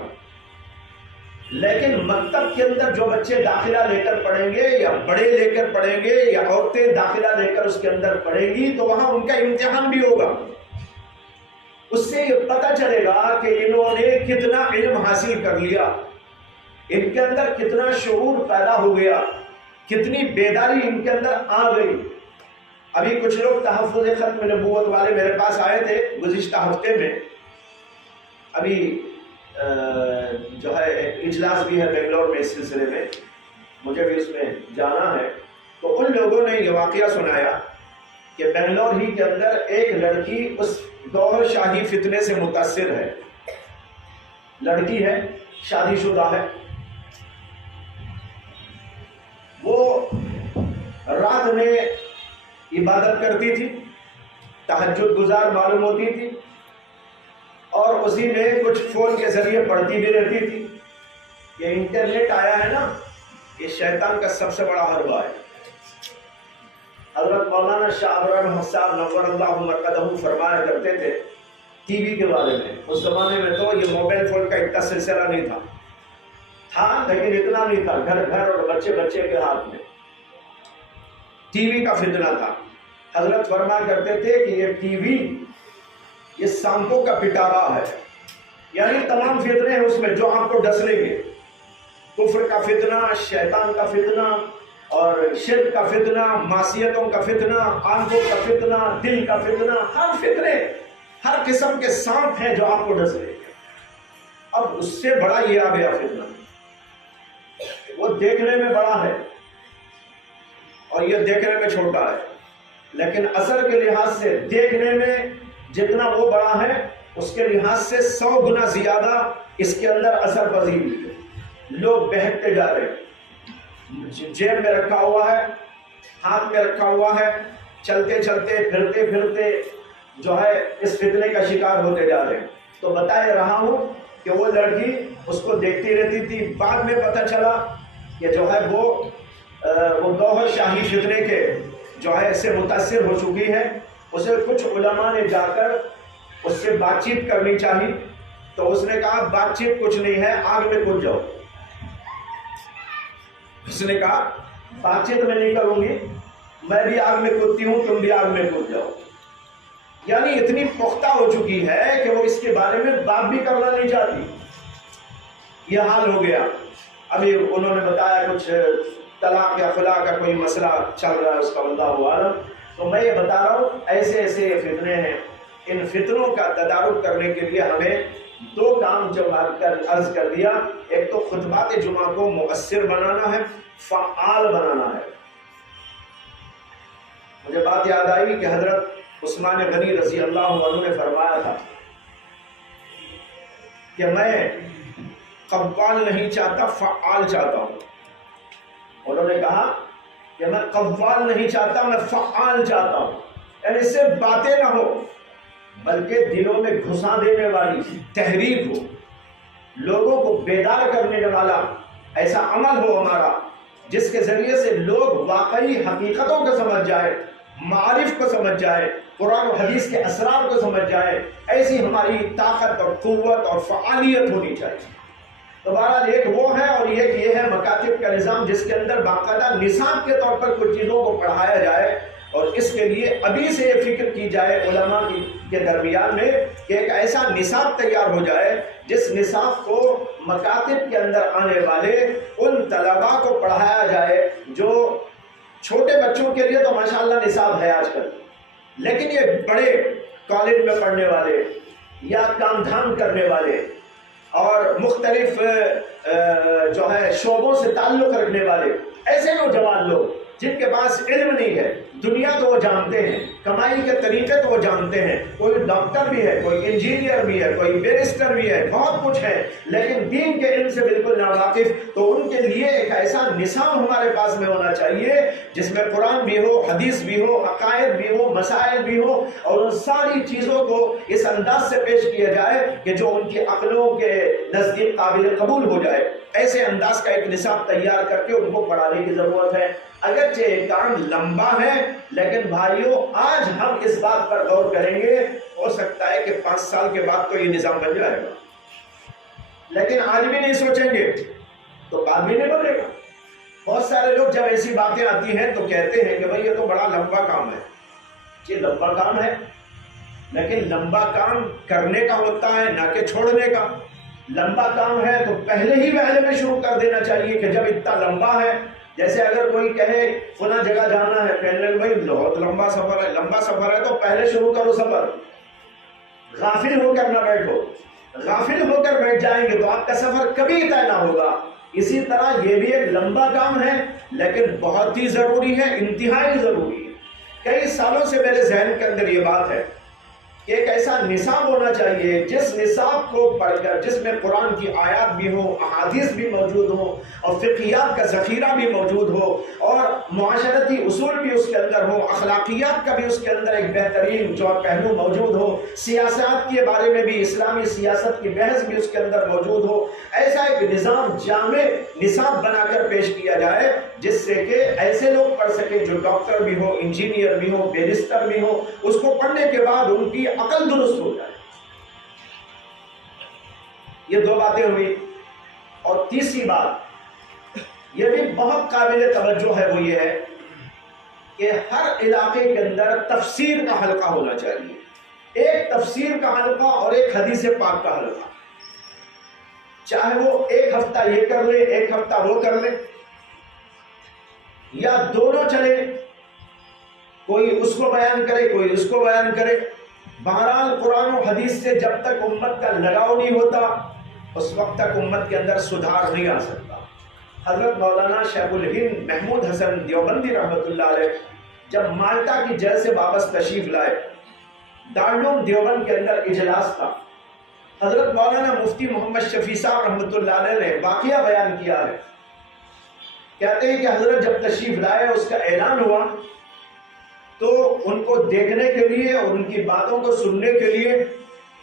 لیکن مکتب کے اندر جو بچے داخلہ لے کر پڑھیں گے یا بڑے لے کر پڑھیں گے یا عورتیں داخلہ لے کر اس کے اندر پڑھیں گی تو وہاں ان کا امتحان بھی ہوگا. اس سے یہ پتہ چلے گا کہ انہوں نے کتنا علم حاصل کر لیا، ان کے اندر کتنا شعور پیدا ہو گیا، کتنی بیداری ان کے اندر آ گئی. ابھی کچھ لوگ تحفظ ختم نبوت والے میرے پاس آئے تھے گزشتہ ہفتے میں. ابھی جو ہے ایک اجلاس بھی ہے بنگلور میں اس سلسلے میں، مجھے بھی اس میں جانا ہے. تو ان لوگوں نے یہ واقعہ سنایا کہ بنگلور ہی کے اندر ایک لڑکی اس دور شاہی فتنے سے متاثر ہے. لڑکی ہے، شادی شدہ ہے. وہ رات میں عبادت کرتی تھی، تہجد گزار معلوم ہوتی تھی، اور اسی میں کچھ فون کے ذریعے پڑھتی بھی رہتی تھی. یہ انٹرنیٹ آیا ہے نا، یہ شیطان کا سب سے بڑا حربہ ہے. حضرت مولانا شاہ ابراہیم صاحب نور اللہ مرقدہ فرمایا کرتے تھے ٹی وی کے بارے میں. اس زمانے میں تو یہ موبائل فون کا اتنا سلسلہ نہیں تھا لیکن اتنا نہیں تھا. گھر گھر اور بچے بچے کے ہاتھ میں ٹی وی کا فتنہ تھا. حضرت فرمایا کرتے تھے کہ یہ ٹی وی یہ سانپوں کا پٹارا ہے، یعنی تمام فتنے ہیں اس میں جو آپ کو ڈس لیں گے. کفر کا فتنہ، شیطان کا فتنہ اور شرک کا فتنہ، معصیتوں کا فتنہ، آنکھوں کا فتنہ، دل کا فتنہ، ہر فتنے، ہر قسم کے سانپ ہیں جو آپ کو ڈس لیں گے. اب اس سے بڑا یہ آ گیا فتنہ، وہ دیکھنے میں بڑا ہے اور یہ دیکھنے میں چھوٹا ہے، لیکن اثر کے لحاظ سے دیکھنے میں جتنا وہ بڑا ہے اس کے لحاظ سے 100 گنا زیادہ اس کے اندر اثر پذیر ہے. لوگ بہکتے جا رہے ہیں، جیب میں رکھا ہوا ہے، ہاتھ میں رکھا ہوا ہے، چلتے چلتے پھرتے پھرتے جو ہے اس فتنے کا شکار ہوتے جا رہے ہیں۔ تو بتائے رہا ہوں کہ وہ لڑکی اس کو دیکھتی رہتی تھی، بعد میں پتہ چلا کہ جو ہے وہ گوہر شاہی فتنے کے جو ہے اس سے متاثر ہو چکی ہے۔ اسے کچھ علماء نے جا کر اس سے بات چیت کرنی چاہی، تو اس نے کہا بات چیت کچھ نہیں ہے، آگ میں کود جاؤ۔ اس نے کہا بات چیت میں نہیں کروں گی، میں بھی آگ میں کودتی ہوں، تم بھی آگ میں کود جاؤ۔ یعنی اتنی پختہ ہو چکی ہے کہ وہ اس کے بارے میں بات بھی کرنا نہیں چاہتی۔ یہ حال ہو گیا۔ ابھی انہوں نے بتایا کچھ طلاق یا خلا کا کوئی مسئلہ چل رہا ہے، اس کا واللہ عالم۔ تو میں یہ بتا رہا ہوں ایسے ایسے یہ فتنے ہیں، ان فتنوں کا تدارک کرنے کے لیے ہمیں دو کام جو عرض کر دیا، ایک تو خطبات جمعہ کو مؤثر بنانا ہے، فعال بنانا ہے۔ مجھے بات یاد آئی کہ حضرت عثمان غنی رضی اللہ عنہ نے فرمایا تھا کہ میں قوال نہیں چاہتا، فعال چاہتا ہوں۔ انہوں نے کہا کہ میں قوال نہیں چاہتا، میں فعال چاہتا ہوں، یعنی صرف باتیں نہ ہو بلکہ دلوں میں گھسا دینے والی تحریک ہو، لوگوں کو بیدار کرنے والا ایسا عمل ہو ہمارا جس کے ذریعے سے لوگ واقعی حقیقتوں کو سمجھ جائے، معارف کو سمجھ جائے، قرآن و حدیث کے اسرار کو سمجھ جائے۔ ایسی ہماری طاقت اور قوت اور فعالیت ہونی چاہیے۔ تو بہرحال ایک وہ ہے، اور ایک یہ ہے مکاتب کا نظام جس کے اندر باقاعدہ نصاب کے طور پر کچھ چیزوں کو پڑھایا جائے، اور اس کے لیے ابھی سے یہ فکر کی جائے علماء کے درمیان میں کہ ایک ایسا نصاب تیار ہو جائے جس نصاب کو مکاتب کے اندر آنے والے ان طلباء کو پڑھایا جائے جو چھوٹے بچوں کے لیے تو ماشاءاللہ نصاب ہے آج کل، لیکن یہ بڑے کالج میں پڑھنے والے یا کام دھام کرنے والے اور مختلف جو ہے شعبوں سے تعلق رکھنے والے ایسے نوجوان لوگ جن کے پاس علم نہیں ہے، دنیا تو وہ جانتے ہیں، کمائی کے طریقے تو وہ جانتے ہیں، کوئی ڈاکٹر بھی ہے، کوئی انجینئر بھی ہے، کوئی بیرسٹر بھی ہے، بہت کچھ ہے، لیکن دین کے علم سے بالکل ناواقف، تو ان کے لیے ایک ایسا نظام ہمارے پاس میں ہونا چاہیے جس میں قرآن بھی ہو، حدیث بھی ہو، عقائد بھی ہو، مسائل بھی ہو، اور ان ساری چیزوں کو اس انداز سے پیش کیا جائے کہ جو ان کی عقلوں کے نزدیک قابل قبول ہو جائے۔ ایسے انداز کا ایک نصاب تیار کر کے ان کو پڑھانے کی ضرورت ہے۔ اگرچہ یہ کام لمبا ہے، لیکن بھائیوں آج ہم اس بات پر غور کریں گے، ہو سکتا ہے کہ 5 سال کے بعد تو یہ نظام بن جائے گا، لیکن آج بھی نہیں سوچیں گے تو بعد بھی نہیں بنے گا۔ بہت سارے لوگ جب ایسی باتیں آتی ہیں تو کہتے ہیں کہ بھائی یہ تو بڑا لمبا کام ہے۔ یہ لمبا کام ہے، لیکن لمبا کام کرنے کا ہوتا ہے نہ کہ چھوڑنے کا۔ لمبا کام ہے تو پہلے ہی میں شروع کر دینا چاہیے کہ جب اتنا لمبا ہے، جیسے اگر کوئی کہے فلاں جگہ جانا ہے، کہنے لگے بھائی بہت لمبا سفر ہے، لمبا سفر ہے تو پہلے شروع کرو سفر، غافل ہو کر نہ بیٹھو۔ غافل ہو کر بیٹھ جائیں گے تو آپ کا سفر کبھی طے نہ ہوگا۔ اسی طرح یہ بھی ایک لمبا کام ہے، لیکن بہت ہی ضروری ہے، انتہائی ضروری ہے۔ کئی سالوں سے میرے ذہن کے اندر یہ بات ہے کہ ایک ایسا نصاب ہونا چاہیے جس نصاب کو پڑھ کر، جس میں قرآن کی آیات بھی ہوں، احادیث بھی موجود ہوں، اور فقہیات کا ذخیرہ بھی موجود ہو، اور معاشرتی اصول بھی اس کے اندر ہو، اخلاقیات کا بھی اس کے اندر ایک بہترین جو پہلو موجود ہو، سیاست کے بارے میں بھی، اسلامی سیاست کی بحث بھی اس کے اندر موجود ہو۔ ایسا ایک نظام جامع نصاب بنا کر پیش کیا جائے جس سے کہ ایسے لوگ پڑھ سکیں جو ڈاکٹر بھی ہو، انجینئر بھی ہو، بیرسٹر بھی ہو، اس کو پڑھنے کے بعد ان کی عقل درست ہو جائے۔ یہ 2 باتیں ہوئی، اور تیسری بات یہ بھی بہت قابل توجہ ہے، وہ یہ ہے کہ ہر علاقے کے اندر تفسیر کا حلقہ ہونا چاہیے۔ ایک تفسیر کا حلقہ اور ایک حدیث پاک کا حلقہ، چاہے وہ ایک ہفتہ یہ کر لے، ایک ہفتہ وہ کر لے، یا دونوں چلے، کوئی اس کو بیان کرے کوئی اس کو بیان کرے۔ بہرحال قرآن و حدیث سے جب تک امت کا لگاؤ نہیں ہوتا اس وقت تک امت کے اندر سدھار نہیں آ سکتا۔ حضرت مولانا شیخ الہند محمود حسن دیوبندی رحمۃ اللہ علیہ جب مالٹا کی جیل سے واپس تشریف لائے، دارالعلوم دیوبند کے اندر اجلاس تھا، حضرت مولانا مفتی محمد شفیع صاحب رحمۃ اللہ علیہ نے واقعہ بیان کیا ہے. کہتے ہیں کہ حضرت جب تشریف لائے اس کا اعلان ہوا تو ان کو دیکھنے کے لیے اور ان کی باتوں کو سننے کے لیے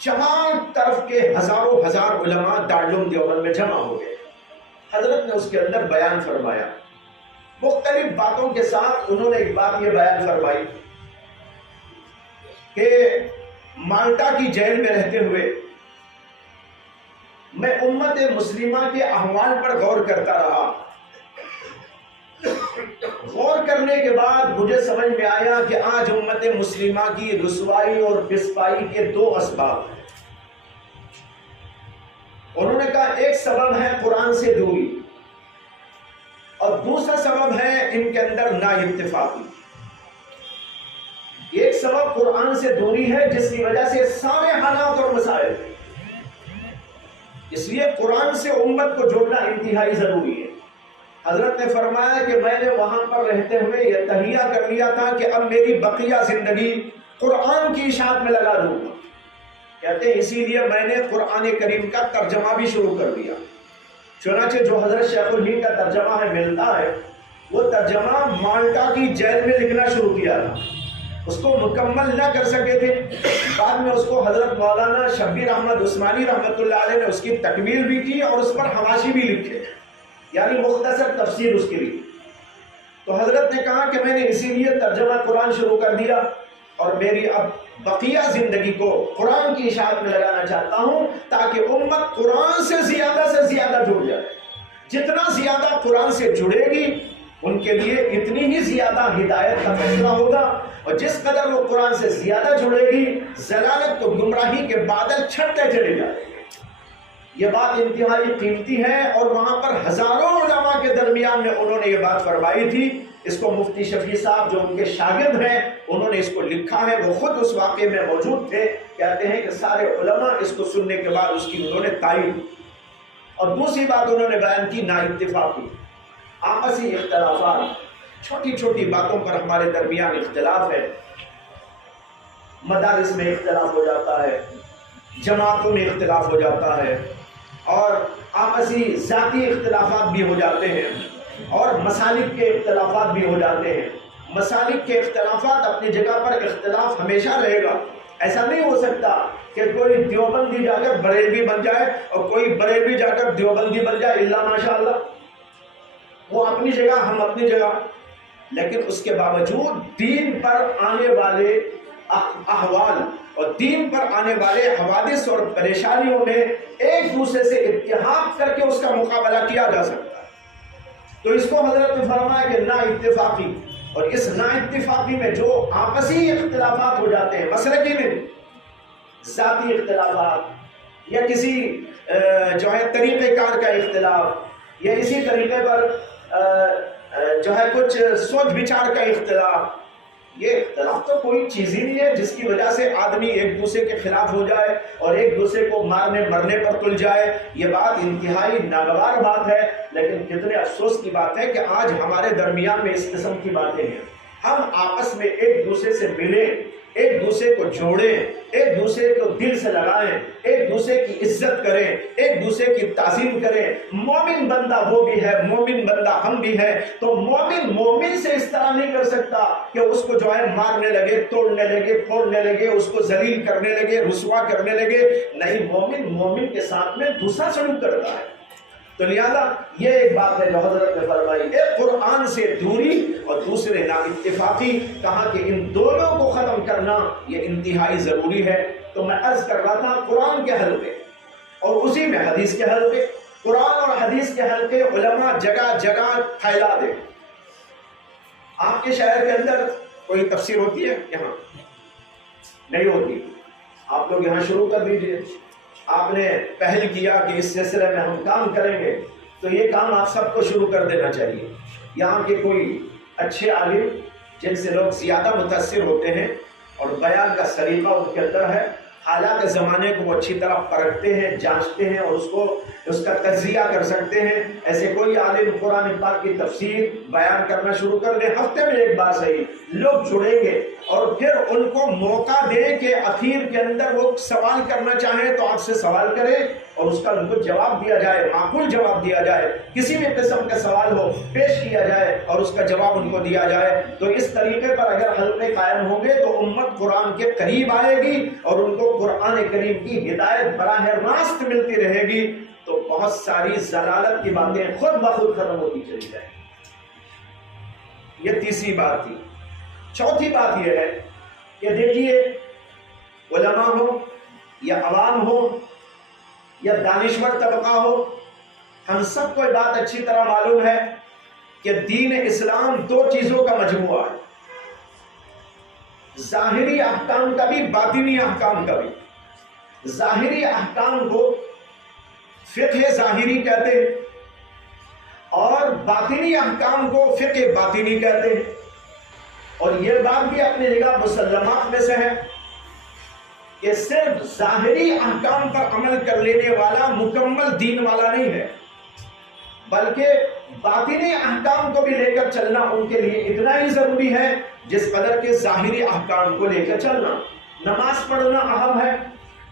چار طرف کے ہزاروں ہزار علماء دارالعلوم دیوبند میں جمع ہو گئے. حضرت نے اس کے اندر بیان فرمایا. مختلف باتوں کے ساتھ انہوں نے ایک بات یہ بیان فرمائی کہ مالٹا کی جیل میں رہتے ہوئے میں امت مسلمہ کے احوال پر غور کرتا رہا. غور کرنے کے بعد مجھے سمجھ میں آیا کہ آج امت مسلمہ کی رسوائی اور پسپائی کے دو اسباب ہیں. انہوں نے کہا ایک سبب ہے قرآن سے دوری اور دوسرا سبب ہے ان کے اندر نا اتفاقی. ایک سبب قرآن سے دوری ہے جس کی وجہ سے سارے حالات اور مسائل، اس لیے قرآن سے امت کو جوڑنا انتہائی ضروری ہے. حضرت نے فرمایا کہ میں نے وہاں پر رہتے ہوئے یہ تہیہ کر لیا تھا کہ اب میری بقیہ زندگی قرآن کی اشاعت میں لگا دوں گا. کہتے ہیں اسی لیے میں نے قرآن کریم کا ترجمہ بھی شروع کر دیا. چنانچہ جو حضرت شیخ الہند کا ترجمہ ہے ملتا ہے وہ ترجمہ مالٹا کی جیل میں لکھنا شروع کیا تھا. اس کو مکمل نہ کر سکے تھے. بعد میں اس کو حضرت مولانا شبیر احمد عثمانی رحمۃ اللہ علیہ نے اس کی تکمیل بھی کی اور اس پر حواشی بھی لکھے، یعنی مختصر تفسیر اس کی لکھی. تو حضرت نے کہا کہ میں نے اسی لیے ترجمہ قرآن شروع کر دیا اور میری اب بقیہ زندگی کو قرآن کی اشاعت میں لگانا چاہتا ہوں تاکہ امت قرآن سے زیادہ جڑ جائے. جتنا زیادہ قرآن سے جڑے گی ان کے لیے اتنی ہی زیادہ ہدایت کا فیصلہ ہوگا، اور جس قدر وہ قرآن سے زیادہ جڑے گی ضلالت تو گمراہی کے بادل چھٹتے چلے جائیں گے. یہ بات انتہائی قیمتی ہے اور وہاں پر ہزاروں علماء کے درمیان میں انہوں نے یہ بات فرمائی تھی. اس کو مفتی شفیع صاحب جو ان کے شاگرد ہیں انہوں نے اس کو لکھا ہے، وہ خود اس واقعے میں موجود تھے. کہتے ہیں کہ سارے علماء اس کو سننے کے بعد اس کی انہوں نے تائید. اور دوسری بات انہوں نے بیان کی نا اتفاقی، آپسی اختلافات. چھوٹی چھوٹی باتوں پر ہمارے درمیان اختلاف ہے. مدارس میں اختلاف ہو جاتا ہے، جماعتوں میں اختلاف ہو جاتا ہے، اور آپسی ذاتی اختلافات بھی ہو جاتے ہیں، اور مسالک کے اختلافات بھی ہو جاتے ہیں. مسالک کے اختلافات اپنی جگہ پر اختلاف ہمیشہ رہے گا. ایسا نہیں ہو سکتا کہ کوئی دیوبندی جا کر بریلوی بن جائے اور کوئی بریلوی جا کر دیوبندی بن جائے، الا ماشاء اللہ. وہ اپنی جگہ، ہم اپنی جگہ. لیکن اس کے باوجود دین پر آنے والے احوال اور دین پر آنے والے حوادث اور پریشانیوں میں ایک دوسرے سے اتحاد کر کے اس کا مقابلہ کیا جا سکتا ہے. تو اس کو حضرت نے فرمایا کہ نا اتفاقی، اور اس نا اتفاقی میں جو آپسی اختلافات ہو جاتے ہیں، مسلکی میں ذاتی اختلافات یا کسی جو ہے طریقہ کار کا اختلاف یا اسی طریقے پر جو ہے کچھ سوچ بچار کا اختلاف، یہ اختلاف تو کوئی چیز ہی نہیں ہے جس کی وجہ سے آدمی ایک دوسرے کے خلاف ہو جائے اور ایک دوسرے کو مارنے مرنے پر تل جائے. یہ بات انتہائی ناگوار بات ہے، لیکن کتنے افسوس کی بات ہے کہ آج ہمارے درمیان میں اس قسم کی باتیں ہیں. ہم آپس میں ایک دوسرے سے ملیں، ایک دوسرے کو جوڑیں، ایک دوسرے کو دل سے لگائیں، ایک دوسرے کی عزت کریں، ایک دوسرے کی تعظیم کریں. مومن بندہ وہ بھی ہے، مومن بندہ ہم بھی ہیں. تو مومن مومن سے اس طرح نہیں کر سکتا کہ اس کو جو ہے مارنے لگے، توڑنے لگے، پھوڑنے لگے، اس کو ذلیل کرنے لگے، رسوا کرنے لگے. نہیں، مومن مومن کے ساتھ میں دوسرا سلوک کرتا ہے. تو لہذا یہ ایک بات ہے جو حضرت نے فرمائی، ایک قرآن سے دوری اور دوسرے نا اتفاقی. کہا کہ ان دونوں کو ختم کرنا یہ انتہائی ضروری ہے. تو میں عرض کر رہا تھا قرآن کے حلقے اور اسی میں حدیث کے حلقے. قرآن اور حدیث کے حلقے علماء جگہ جگہ پھیلا دیں. آپ کے شہر کے اندر کوئی تفسیر ہوتی ہے؟ یہاں نہیں ہوتی. آپ لوگ یہاں شروع کر دیجئے. آپ نے پہل کیا کہ اس سلسلے میں ہم کام کریں گے، تو یہ کام آپ سب کو شروع کر دینا چاہیے. یہاں کے کوئی اچھے عالم جن سے لوگ زیادہ متاثر ہوتے ہیں اور بیان کا سلیقہ ان کے اندر ہے، حالات زمانے کو وہ اچھی طرح پرکھتے ہیں، جانچتے ہیں اور اس کا تجزیہ کر سکتے ہیں۔ ایسے کوئی عالم قرآن پاک کی تفسیر بیان کرنا شروع کر دے، ہفتے میں ایک بار صحیح، لوگ جڑیں گے اور پھر ان کو موقع دیں کہ اخیر کے اندر وہ سوال کرنا چاہیں تو آپ سے سوال کریں اور اس کا ان کو جواب دیا جائے، معقول جواب دیا جائے، کسی بھی قسم کا سوال ہو پیش کیا جائے اور اس کا جواب ان کو دیا جائے۔ تو اس طریقے پر اگر حلقے قائم ہوں گے تو امت قرآن کے قریب آئے گی اور ان کو قرآن کریم کی ہدایت براہ راست ملتی رہے گی، تو بہت ساری ضلالت کی باتیں خود بخود ختم ہوتی چلی جائیں۔ یہ تیسری بات تھی۔ چوتھی بات یہ ہے کہ دیکھیے، علماء ہو یا عوام ہو یا دانشور طبقہ ہو، ہم سب کو یہ بات اچھی طرح معلوم ہے کہ دین اسلام دو چیزوں کا مجموعہ ہے، ظاہری احکام کا بھی، باطنی احکام کا بھی۔ ظاہری احکام کو فقہ ظاہری کہتے ہیں اور باطنی احکام کو فقہ باطنی کہتے ہیں، اور یہ بات بھی اپنی جگہ مسلمات میں سے ہے کہ صرف ظاہری احکام پر عمل کر لینے والا مکمل دین والا نہیں ہے، بلکہ باطنی احکام کو بھی لے کر چلنا ان کے لیے اتنا ہی ضروری ہے جس قدر کے ظاہری احکام کو لے کر چلنا۔ نماز پڑھنا اہم ہے،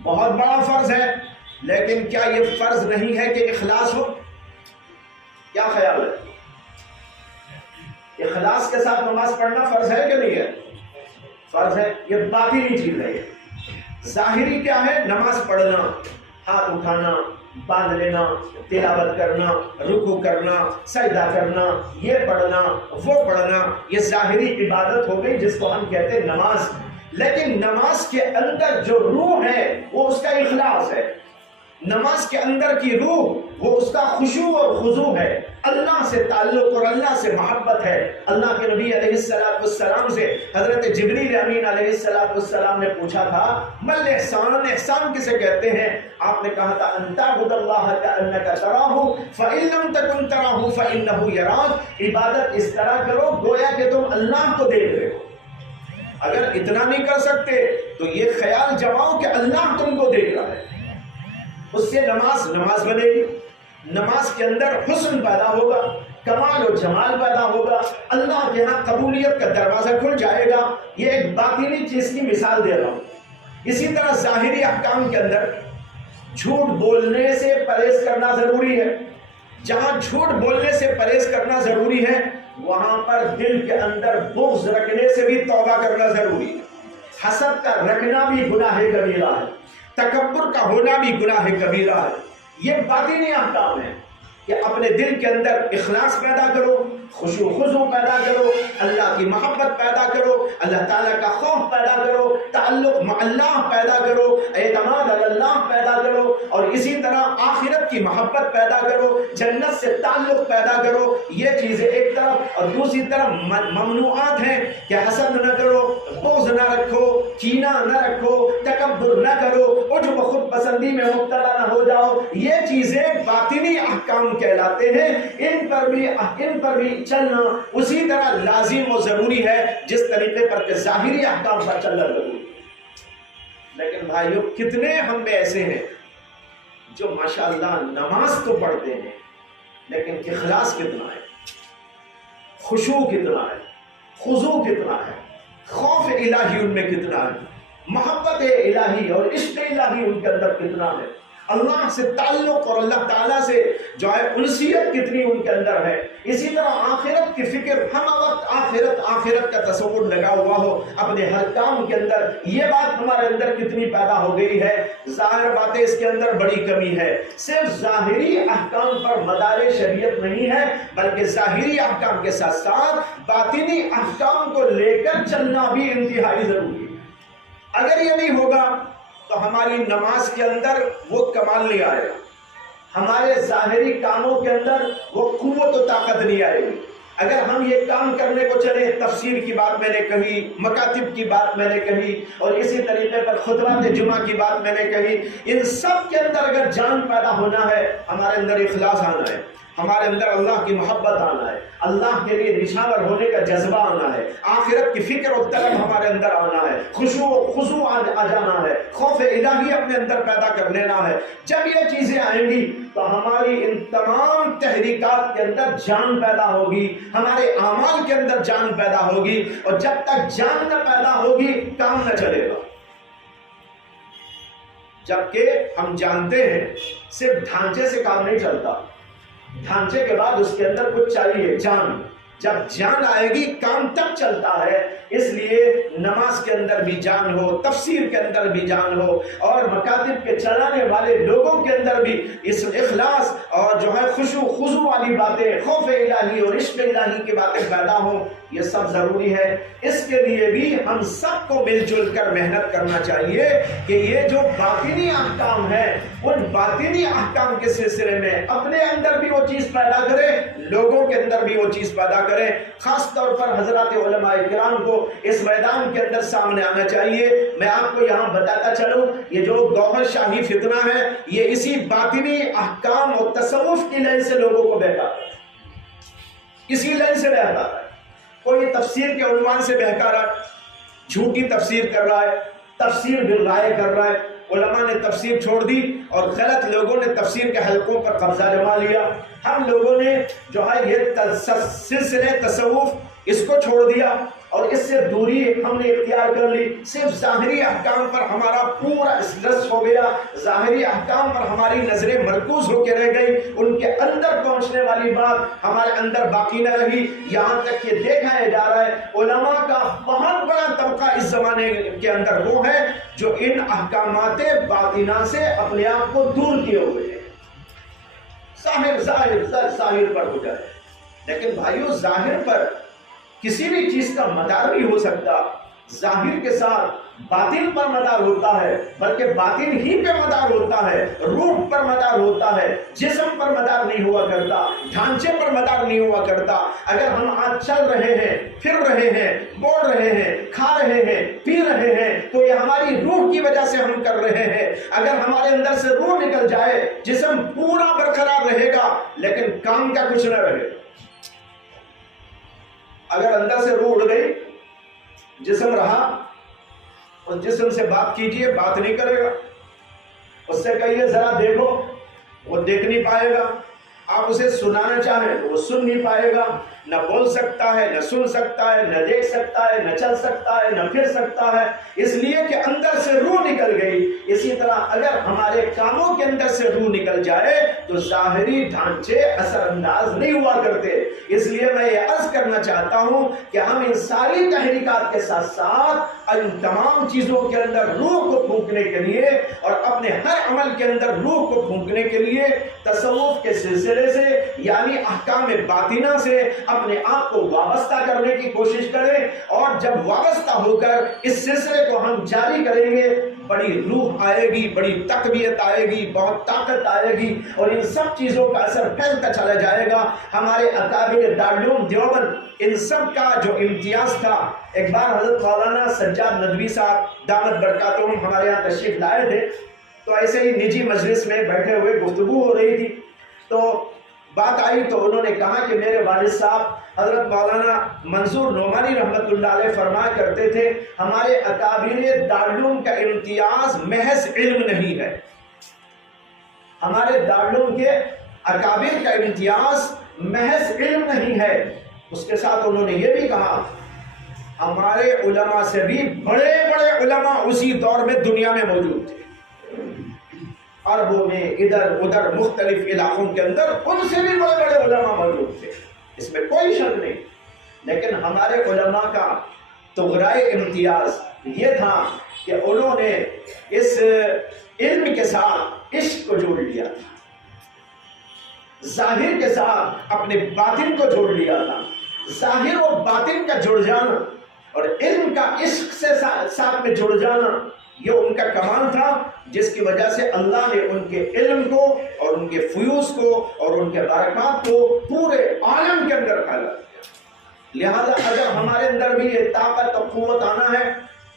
بہت بڑا فرض ہے، لیکن کیا یہ فرض نہیں ہے کہ اخلاص ہو؟ کیا خیال ہے؟ اخلاص کے ساتھ نماز پڑھنا فرض ہے کہ نہیں ہے؟ فرض ہے، یہ باطنی چیز ہے۔ ظاہری کیا ہے؟ نماز پڑھنا، ہاتھ اٹھانا، باندھ لینا، تلاوت کرنا، رکوع کرنا، سجدہ کرنا، یہ پڑھنا وہ پڑھنا، یہ ظاہری عبادت ہو گئی جس کو ہم کہتے ہیں نماز۔ لیکن نماز کے اندر جو روح ہے وہ اس کا اخلاص ہے، نماز کے اندر کی روح وہ اس کا خشوع اور خضوع ہے، اللہ سے تعلق اور اللہ سے محبت ہے۔ اللہ کے نبی علیہ السلام سے حضرت جبریل امین علیہ السلام نے پوچھا تھا مل احسان، احسان کسے کہتے ہیں؟ آپ نے کہا تھا ان تعبد اللہ کأنک تراہ فإن لم تکن تراہ فإنہ یراک، عبادت اس طرح کرو گویا کہ تم اللہ کو دیکھ رہے ہو۔ اگر اتنا نہیں کر سکتے تو یہ خیال جماؤ کہ اللہ تم کو دیکھ رہا ہے، اس سے نماز بنے گی، نماز کے اندر حسن پیدا ہوگا، کمال و جمال پیدا ہوگا، اللہ کے ہاں قبولیت کا دروازہ کھل جائے گا۔ یہ ایک باطنی چیز کی مثال دے رہا ہوں۔ اسی طرح ظاہری احکام کے اندر جھوٹ بولنے سے پرہیز کرنا ضروری ہے۔ جہاں جھوٹ بولنے سے پرہیز کرنا ضروری ہے وہاں پر دل کے اندر بغض رکھنے سے بھی توبہ کرنا ضروری ہے۔ حسد کا رکھنا بھی گناہ کبیرہ ہے، تکبر کا ہونا بھی گناہ کبیرہ ہے۔ یہ باطنی احکام ہے کہ اپنے دل کے اندر اخلاص پیدا کرو، خشوع خضوع پیدا کرو، اللہ کی محبت پیدا کرو، اللہ تعالیٰ کا خوف پیدا کرو، تعلق مع اللہ پیدا کرو، اعتماد علی اللہ پیدا کرو، اور اسی طرح آخرت کی محبت پیدا کرو، جنت سے تعلق پیدا کرو۔ یہ چیزیں ایک طرف، اور دوسری طرف ممنوعات ہیں کہ حسد نہ کرو، بغض نہ رکھو، کینہ نہ رکھو، تکبر نہ کرو، عجب خود پسندی میں مبتلا نہ ہو جاؤ۔ یہ چیزیں باطنی احکام کہلاتے ہیں، ان پر بھی چلنا اسی طرح لازم و ضروری ہے جس طریقے پر کہ ظاہری احکام پر چلنا ضروری ہے۔ لیکن بھائیو کتنے ہم میں ایسے ہیں جو ماشاءاللہ نماز تو پڑھتے ہیں لیکن اخلاص کتنا ہے، خشوع کتنا ہے، خضوع کتنا ہے، خوف الہی ان میں کتنا ہے، محبت الہی اور عشق الہی ان کے اندر کتنا ہے، اللہ سے تعلق اور اللہ تعالیٰ سے جو ہے انسیت کتنی ان کے اندر ہے۔ اسی طرح آخرت کی فکر، ہم وقت آخرت کا تصور لگا ہوا ہو اپنے ہر کام کے اندر، یہ بات ہمارے اندر کتنی پیدا ہو گئی ہے۔ ظاہر باتیں اس کے اندر بڑی کمی ہے، صرف ظاہری احکام پر مدار شریعت نہیں ہے بلکہ ظاہری احکام کے ساتھ ساتھ باطنی احکام کو لے کر چلنا بھی انتہائی ضروری ہے۔ اگر یہ نہیں ہوگا تو ہماری نماز کے اندر وہ کمال نہیں آئے گا، ہمارے ظاہری کاموں کے اندر وہ قوت و طاقت نہیں آئے گی۔ اگر ہم یہ کام کرنے کو چلیں، تفسیر کی بات میں نے کہی، مکاتب کی بات میں نے کہی، اور اسی طریقے پر خطبات جمعہ کی بات میں نے کہی، ان سب کے اندر اگر جان پیدا ہونا ہے، ہمارے اندر اخلاص آنا ہے، ہمارے اندر اللہ کی محبت آنا ہے، اللہ کے لیے نچھاور ہونے کا جذبہ آنا ہے، آخرت کی فکر و طلب ہمارے اندر آنا ہے، خشوع و خضوع آ جانا ہے، خوف الہی اپنے اندر پیدا کر لینا ہے۔ جب یہ چیزیں آئیں گی تو ہماری ان تمام تحریکات کے اندر جان پیدا ہوگی، ہمارے اعمال کے اندر جان پیدا ہوگی، اور جب تک جان نہ پیدا ہوگی کام نہ چلے گا۔ جبکہ ہم جانتے ہیں صرف ڈھانچے سے کام نہیں چلتا، ڈھانچے کے بعد اس کے اندر کچھ چاہیے، جان۔ جب جان آئے گی کام تب چلتا ہے۔ اس لیے نماز کے اندر بھی جان ہو، تفسیر کے اندر بھی جان ہو، اور مکاتب کے چلانے والے لوگوں کے اندر بھی اس اخلاص اور جو ہے خشوع خضوع والی باتیں، خوف الہی اور عشق الہی کی باتیں پیدا ہوں، یہ سب ضروری ہے۔ اس کے لیے بھی ہم سب کو مل جل کر محنت کرنا چاہیے کہ یہ جو باطنی احکام ہیں ان باطنی احکام کے سلسلے میں اپنے اندر بھی وہ چیز پیدا کریں، لوگوں کے اندر بھی وہ چیز پیدا کریں۔ خاص طور پر حضرات علماء کرام کو اس میدان کے اندر سامنے آنا چاہیے۔ میں آپ کو یہاں بتاتا چلوں، یہ جو گوہر شاہی فتنہ ہے یہ اسی باطنی احکام اور تصوف کی لائن سے لوگوں کو بہکاتا ہے، اسی لائن سے بہکاتا ہے۔ کوئی تفسیر کے عنوان سے بہکا رہا ہے، جھوٹی تفسیر کر رہا ہے، تفسیر بالرائے کر رہا ہے۔ علماء نے تفسیر چھوڑ دی اور غلط لوگوں نے تفسیر کے حلقوں پر قبضہ جما لیا۔ ہم لوگوں نے جو ہے یہ سلسلے تصوف اس کو چھوڑ دیا اور اس سے دوری ہم نے اختیار کر لی۔ صرف ظاہری احکام پر ہمارا پورا اسٹریس ہو گیا، ظاہری احکام پر ہماری نظریں مرکوز ہو کے رہ گئی، ان کے اندر پہنچنے والی بات ہمارے اندر باقی نہ رہی۔ یہاں تک کہ دیکھا جا رہا ہے علماء کا بہت بڑا طبقہ اس زمانے کے اندر وہ ہے جو ان احکامات باطنہ سے اپنے آپ کو دور کیے ہوئے ہیں۔ ظاہر پر ہو جائے، لیکن بھائیو ظاہر پر کسی بھی چیز کا مدار نہیں ہو سکتا۔ ظاہر کے ساتھ باطن پر مدار ہوتا ہے، بلکہ باطن ہی پہ مدار ہوتا ہے، روح پر مدار ہوتا ہے، جسم پر مدار نہیں ہوا کرتا، ڈھانچے پر مدار نہیں ہوا کرتا۔ اگر ہم آج چل رہے ہیں، پھر رہے ہیں، بول رہے ہیں، کھا رہے ہیں، پی رہے ہیں، تو یہ ہماری روح کی وجہ سے ہم کر رہے ہیں۔ اگر ہمارے اندر سے روح نکل جائے جسم پورا برقرار رہے گا لیکن کام کا کچھ نہ رہے گا۔ اگر اندر سے روح اڑ گئی، جسم رہا، اور جسم سے بات کیجئے بات نہیں کرے گا، اس سے کہیے ذرا دیکھو وہ دیکھ نہیں پائے گا، آپ اسے سنانا چاہیں تو وہ سن نہیں پائے گا، نہ بول سکتا ہے، نہ سن سکتا ہے، نہ دیکھ سکتا ہے، نہ چل سکتا ہے، نہ پھر سکتا ہے، اس لیے کہ اندر سے روح نکل گئی۔ اسی طرح اگر ہمارے کاموں کے اندر سے روح نکل جائے تو ظاہری ڈھانچے اثر انداز نہیں ہوا کرتے۔ اس لیے میں یہ عرض کرنا چاہتا ہوں کہ ہم ان ساری تحریکات کے ساتھ ساتھ ان تمام چیزوں کے اندر روح کو پھونکنے کے لیے اور اپنے ہر عمل کے اندر روح کو پھونکنے کے لیے تصوف کے سلسلے سے یعنی احکام باطنہ سے اپنے آپ کو وابستہ کرنے کی کوشش کریں، اور جب وابستہ ہو کر اس سلسلے کو ہم جاری کریں گے بڑی روح آئے گی، بڑی تقویت آئے گی، بہت طاقت آئے گی، اور ان سب چیزوں کا اثر پھیلتا چلا جائے گا۔ ہمارے اکابر دارالعلوم دیوبند ان سب کا جو امتیاز تھا، ایک بار حضرت مولانا سجاد ندوی صاحب دامت برکاتہم ہمارے یہاں تشریف لائے تھے، تو ایسے ہی نجی مجلس میں بیٹھے ہوئے گفتگو ہو رہی تھی، تو بات آئی تو انہوں نے کہا کہ میرے والد صاحب حضرت مولانا منظور نعمانی رحمت اللہ علیہ فرمایا کرتے تھے ہمارے اکابر دارالعلوم کا امتیاز محض علم نہیں ہے، ہمارے دارالعلوم کے اکابر کا امتیاز محض علم نہیں ہے۔ اس کے ساتھ انہوں نے یہ بھی کہا ہمارے علماء سے بھی بڑے بڑے علماء اسی دور میں دنیا میں موجود تھے، عربوں میں ادھر ادھر مختلف علاقوں کے اندر ان سے بھی بڑے بڑے علماء موجود تھے، اس میں کوئی شک نہیں، لیکن ہمارے علماء کا طغرائے امتیاز یہ تھا کہ انہوں نے اس علم کے ساتھ عشق کو جوڑ لیا تھا، ظاہر کے ساتھ اپنے باطن کو جوڑ لیا تھا۔ ظاہر و باطن کا جڑ جانا اور علم کا عشق سے ساتھ میں جڑ جانا یہ ان کا کمال تھا، جس کی وجہ سے اللہ نے ان کے علم کو اور ان کے فیوز کو اور ان کے برکات کو پورے عالم کے اندر پھیلا دیا۔ لہذا اگر ہمارے اندر بھی یہ طاقت اور قوت آنا ہے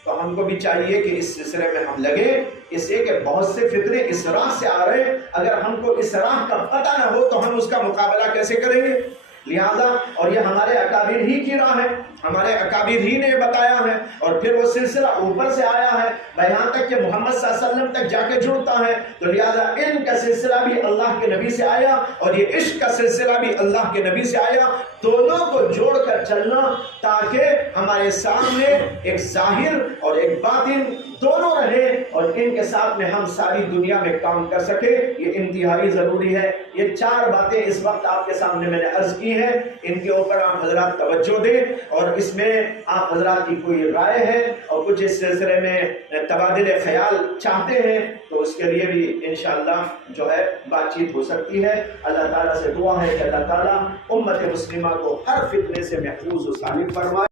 تو ہم کو بھی چاہیے کہ اس سلسلے میں ہم لگیں، اس لیے کہ بہت سے فتنے اس راہ سے آ رہے ہیں، اگر ہم کو اس راہ کا پتہ نہ ہو تو ہم اس کا مقابلہ کیسے کریں گے؟ لہذا اور یہ ہمارے اکابر ہی کی راہ ہے، ہمارے اکابر ہی نے بتایا ہے، اور پھر وہ سلسلہ اوپر سے آیا ہے یہاں تک کہ محمد صلی اللہ علیہ وسلم تک جا کے جڑتا ہے، تو لہذا علم کا سلسلہ بھی اللہ کے نبی سے آیا اور یہ عشق کا سلسلہ بھی اللہ کے نبی سے آیا، دونوں کو جوڑ کر چلنا تاکہ ہمارے سامنے ایک ظاہر اور ایک باطن دونوں رہے اور ان کے ساتھ میں ہم ساری دنیا میں کام کر سکے، یہ انتہائی ضروری ہے۔ یہ 4 باتیں اس وقت آپ کے سامنے میں نے عرض کی ہیں، ان کے اوپر آپ حضرات توجہ دیں، اور اس میں آپ حضرات کی کوئی رائے ہے اور کچھ اس سلسلے میں تبادل خیال چاہتے ہیں تو اس کے لیے بھی انشاءاللہ جو ہے بات چیت ہو سکتی ہے۔ اللہ تعالیٰ سے دعا ہے کہ اللہ تعالیٰ امت مسلمہ کو ہر فتنے سے محفوظ و سالم فرمائے۔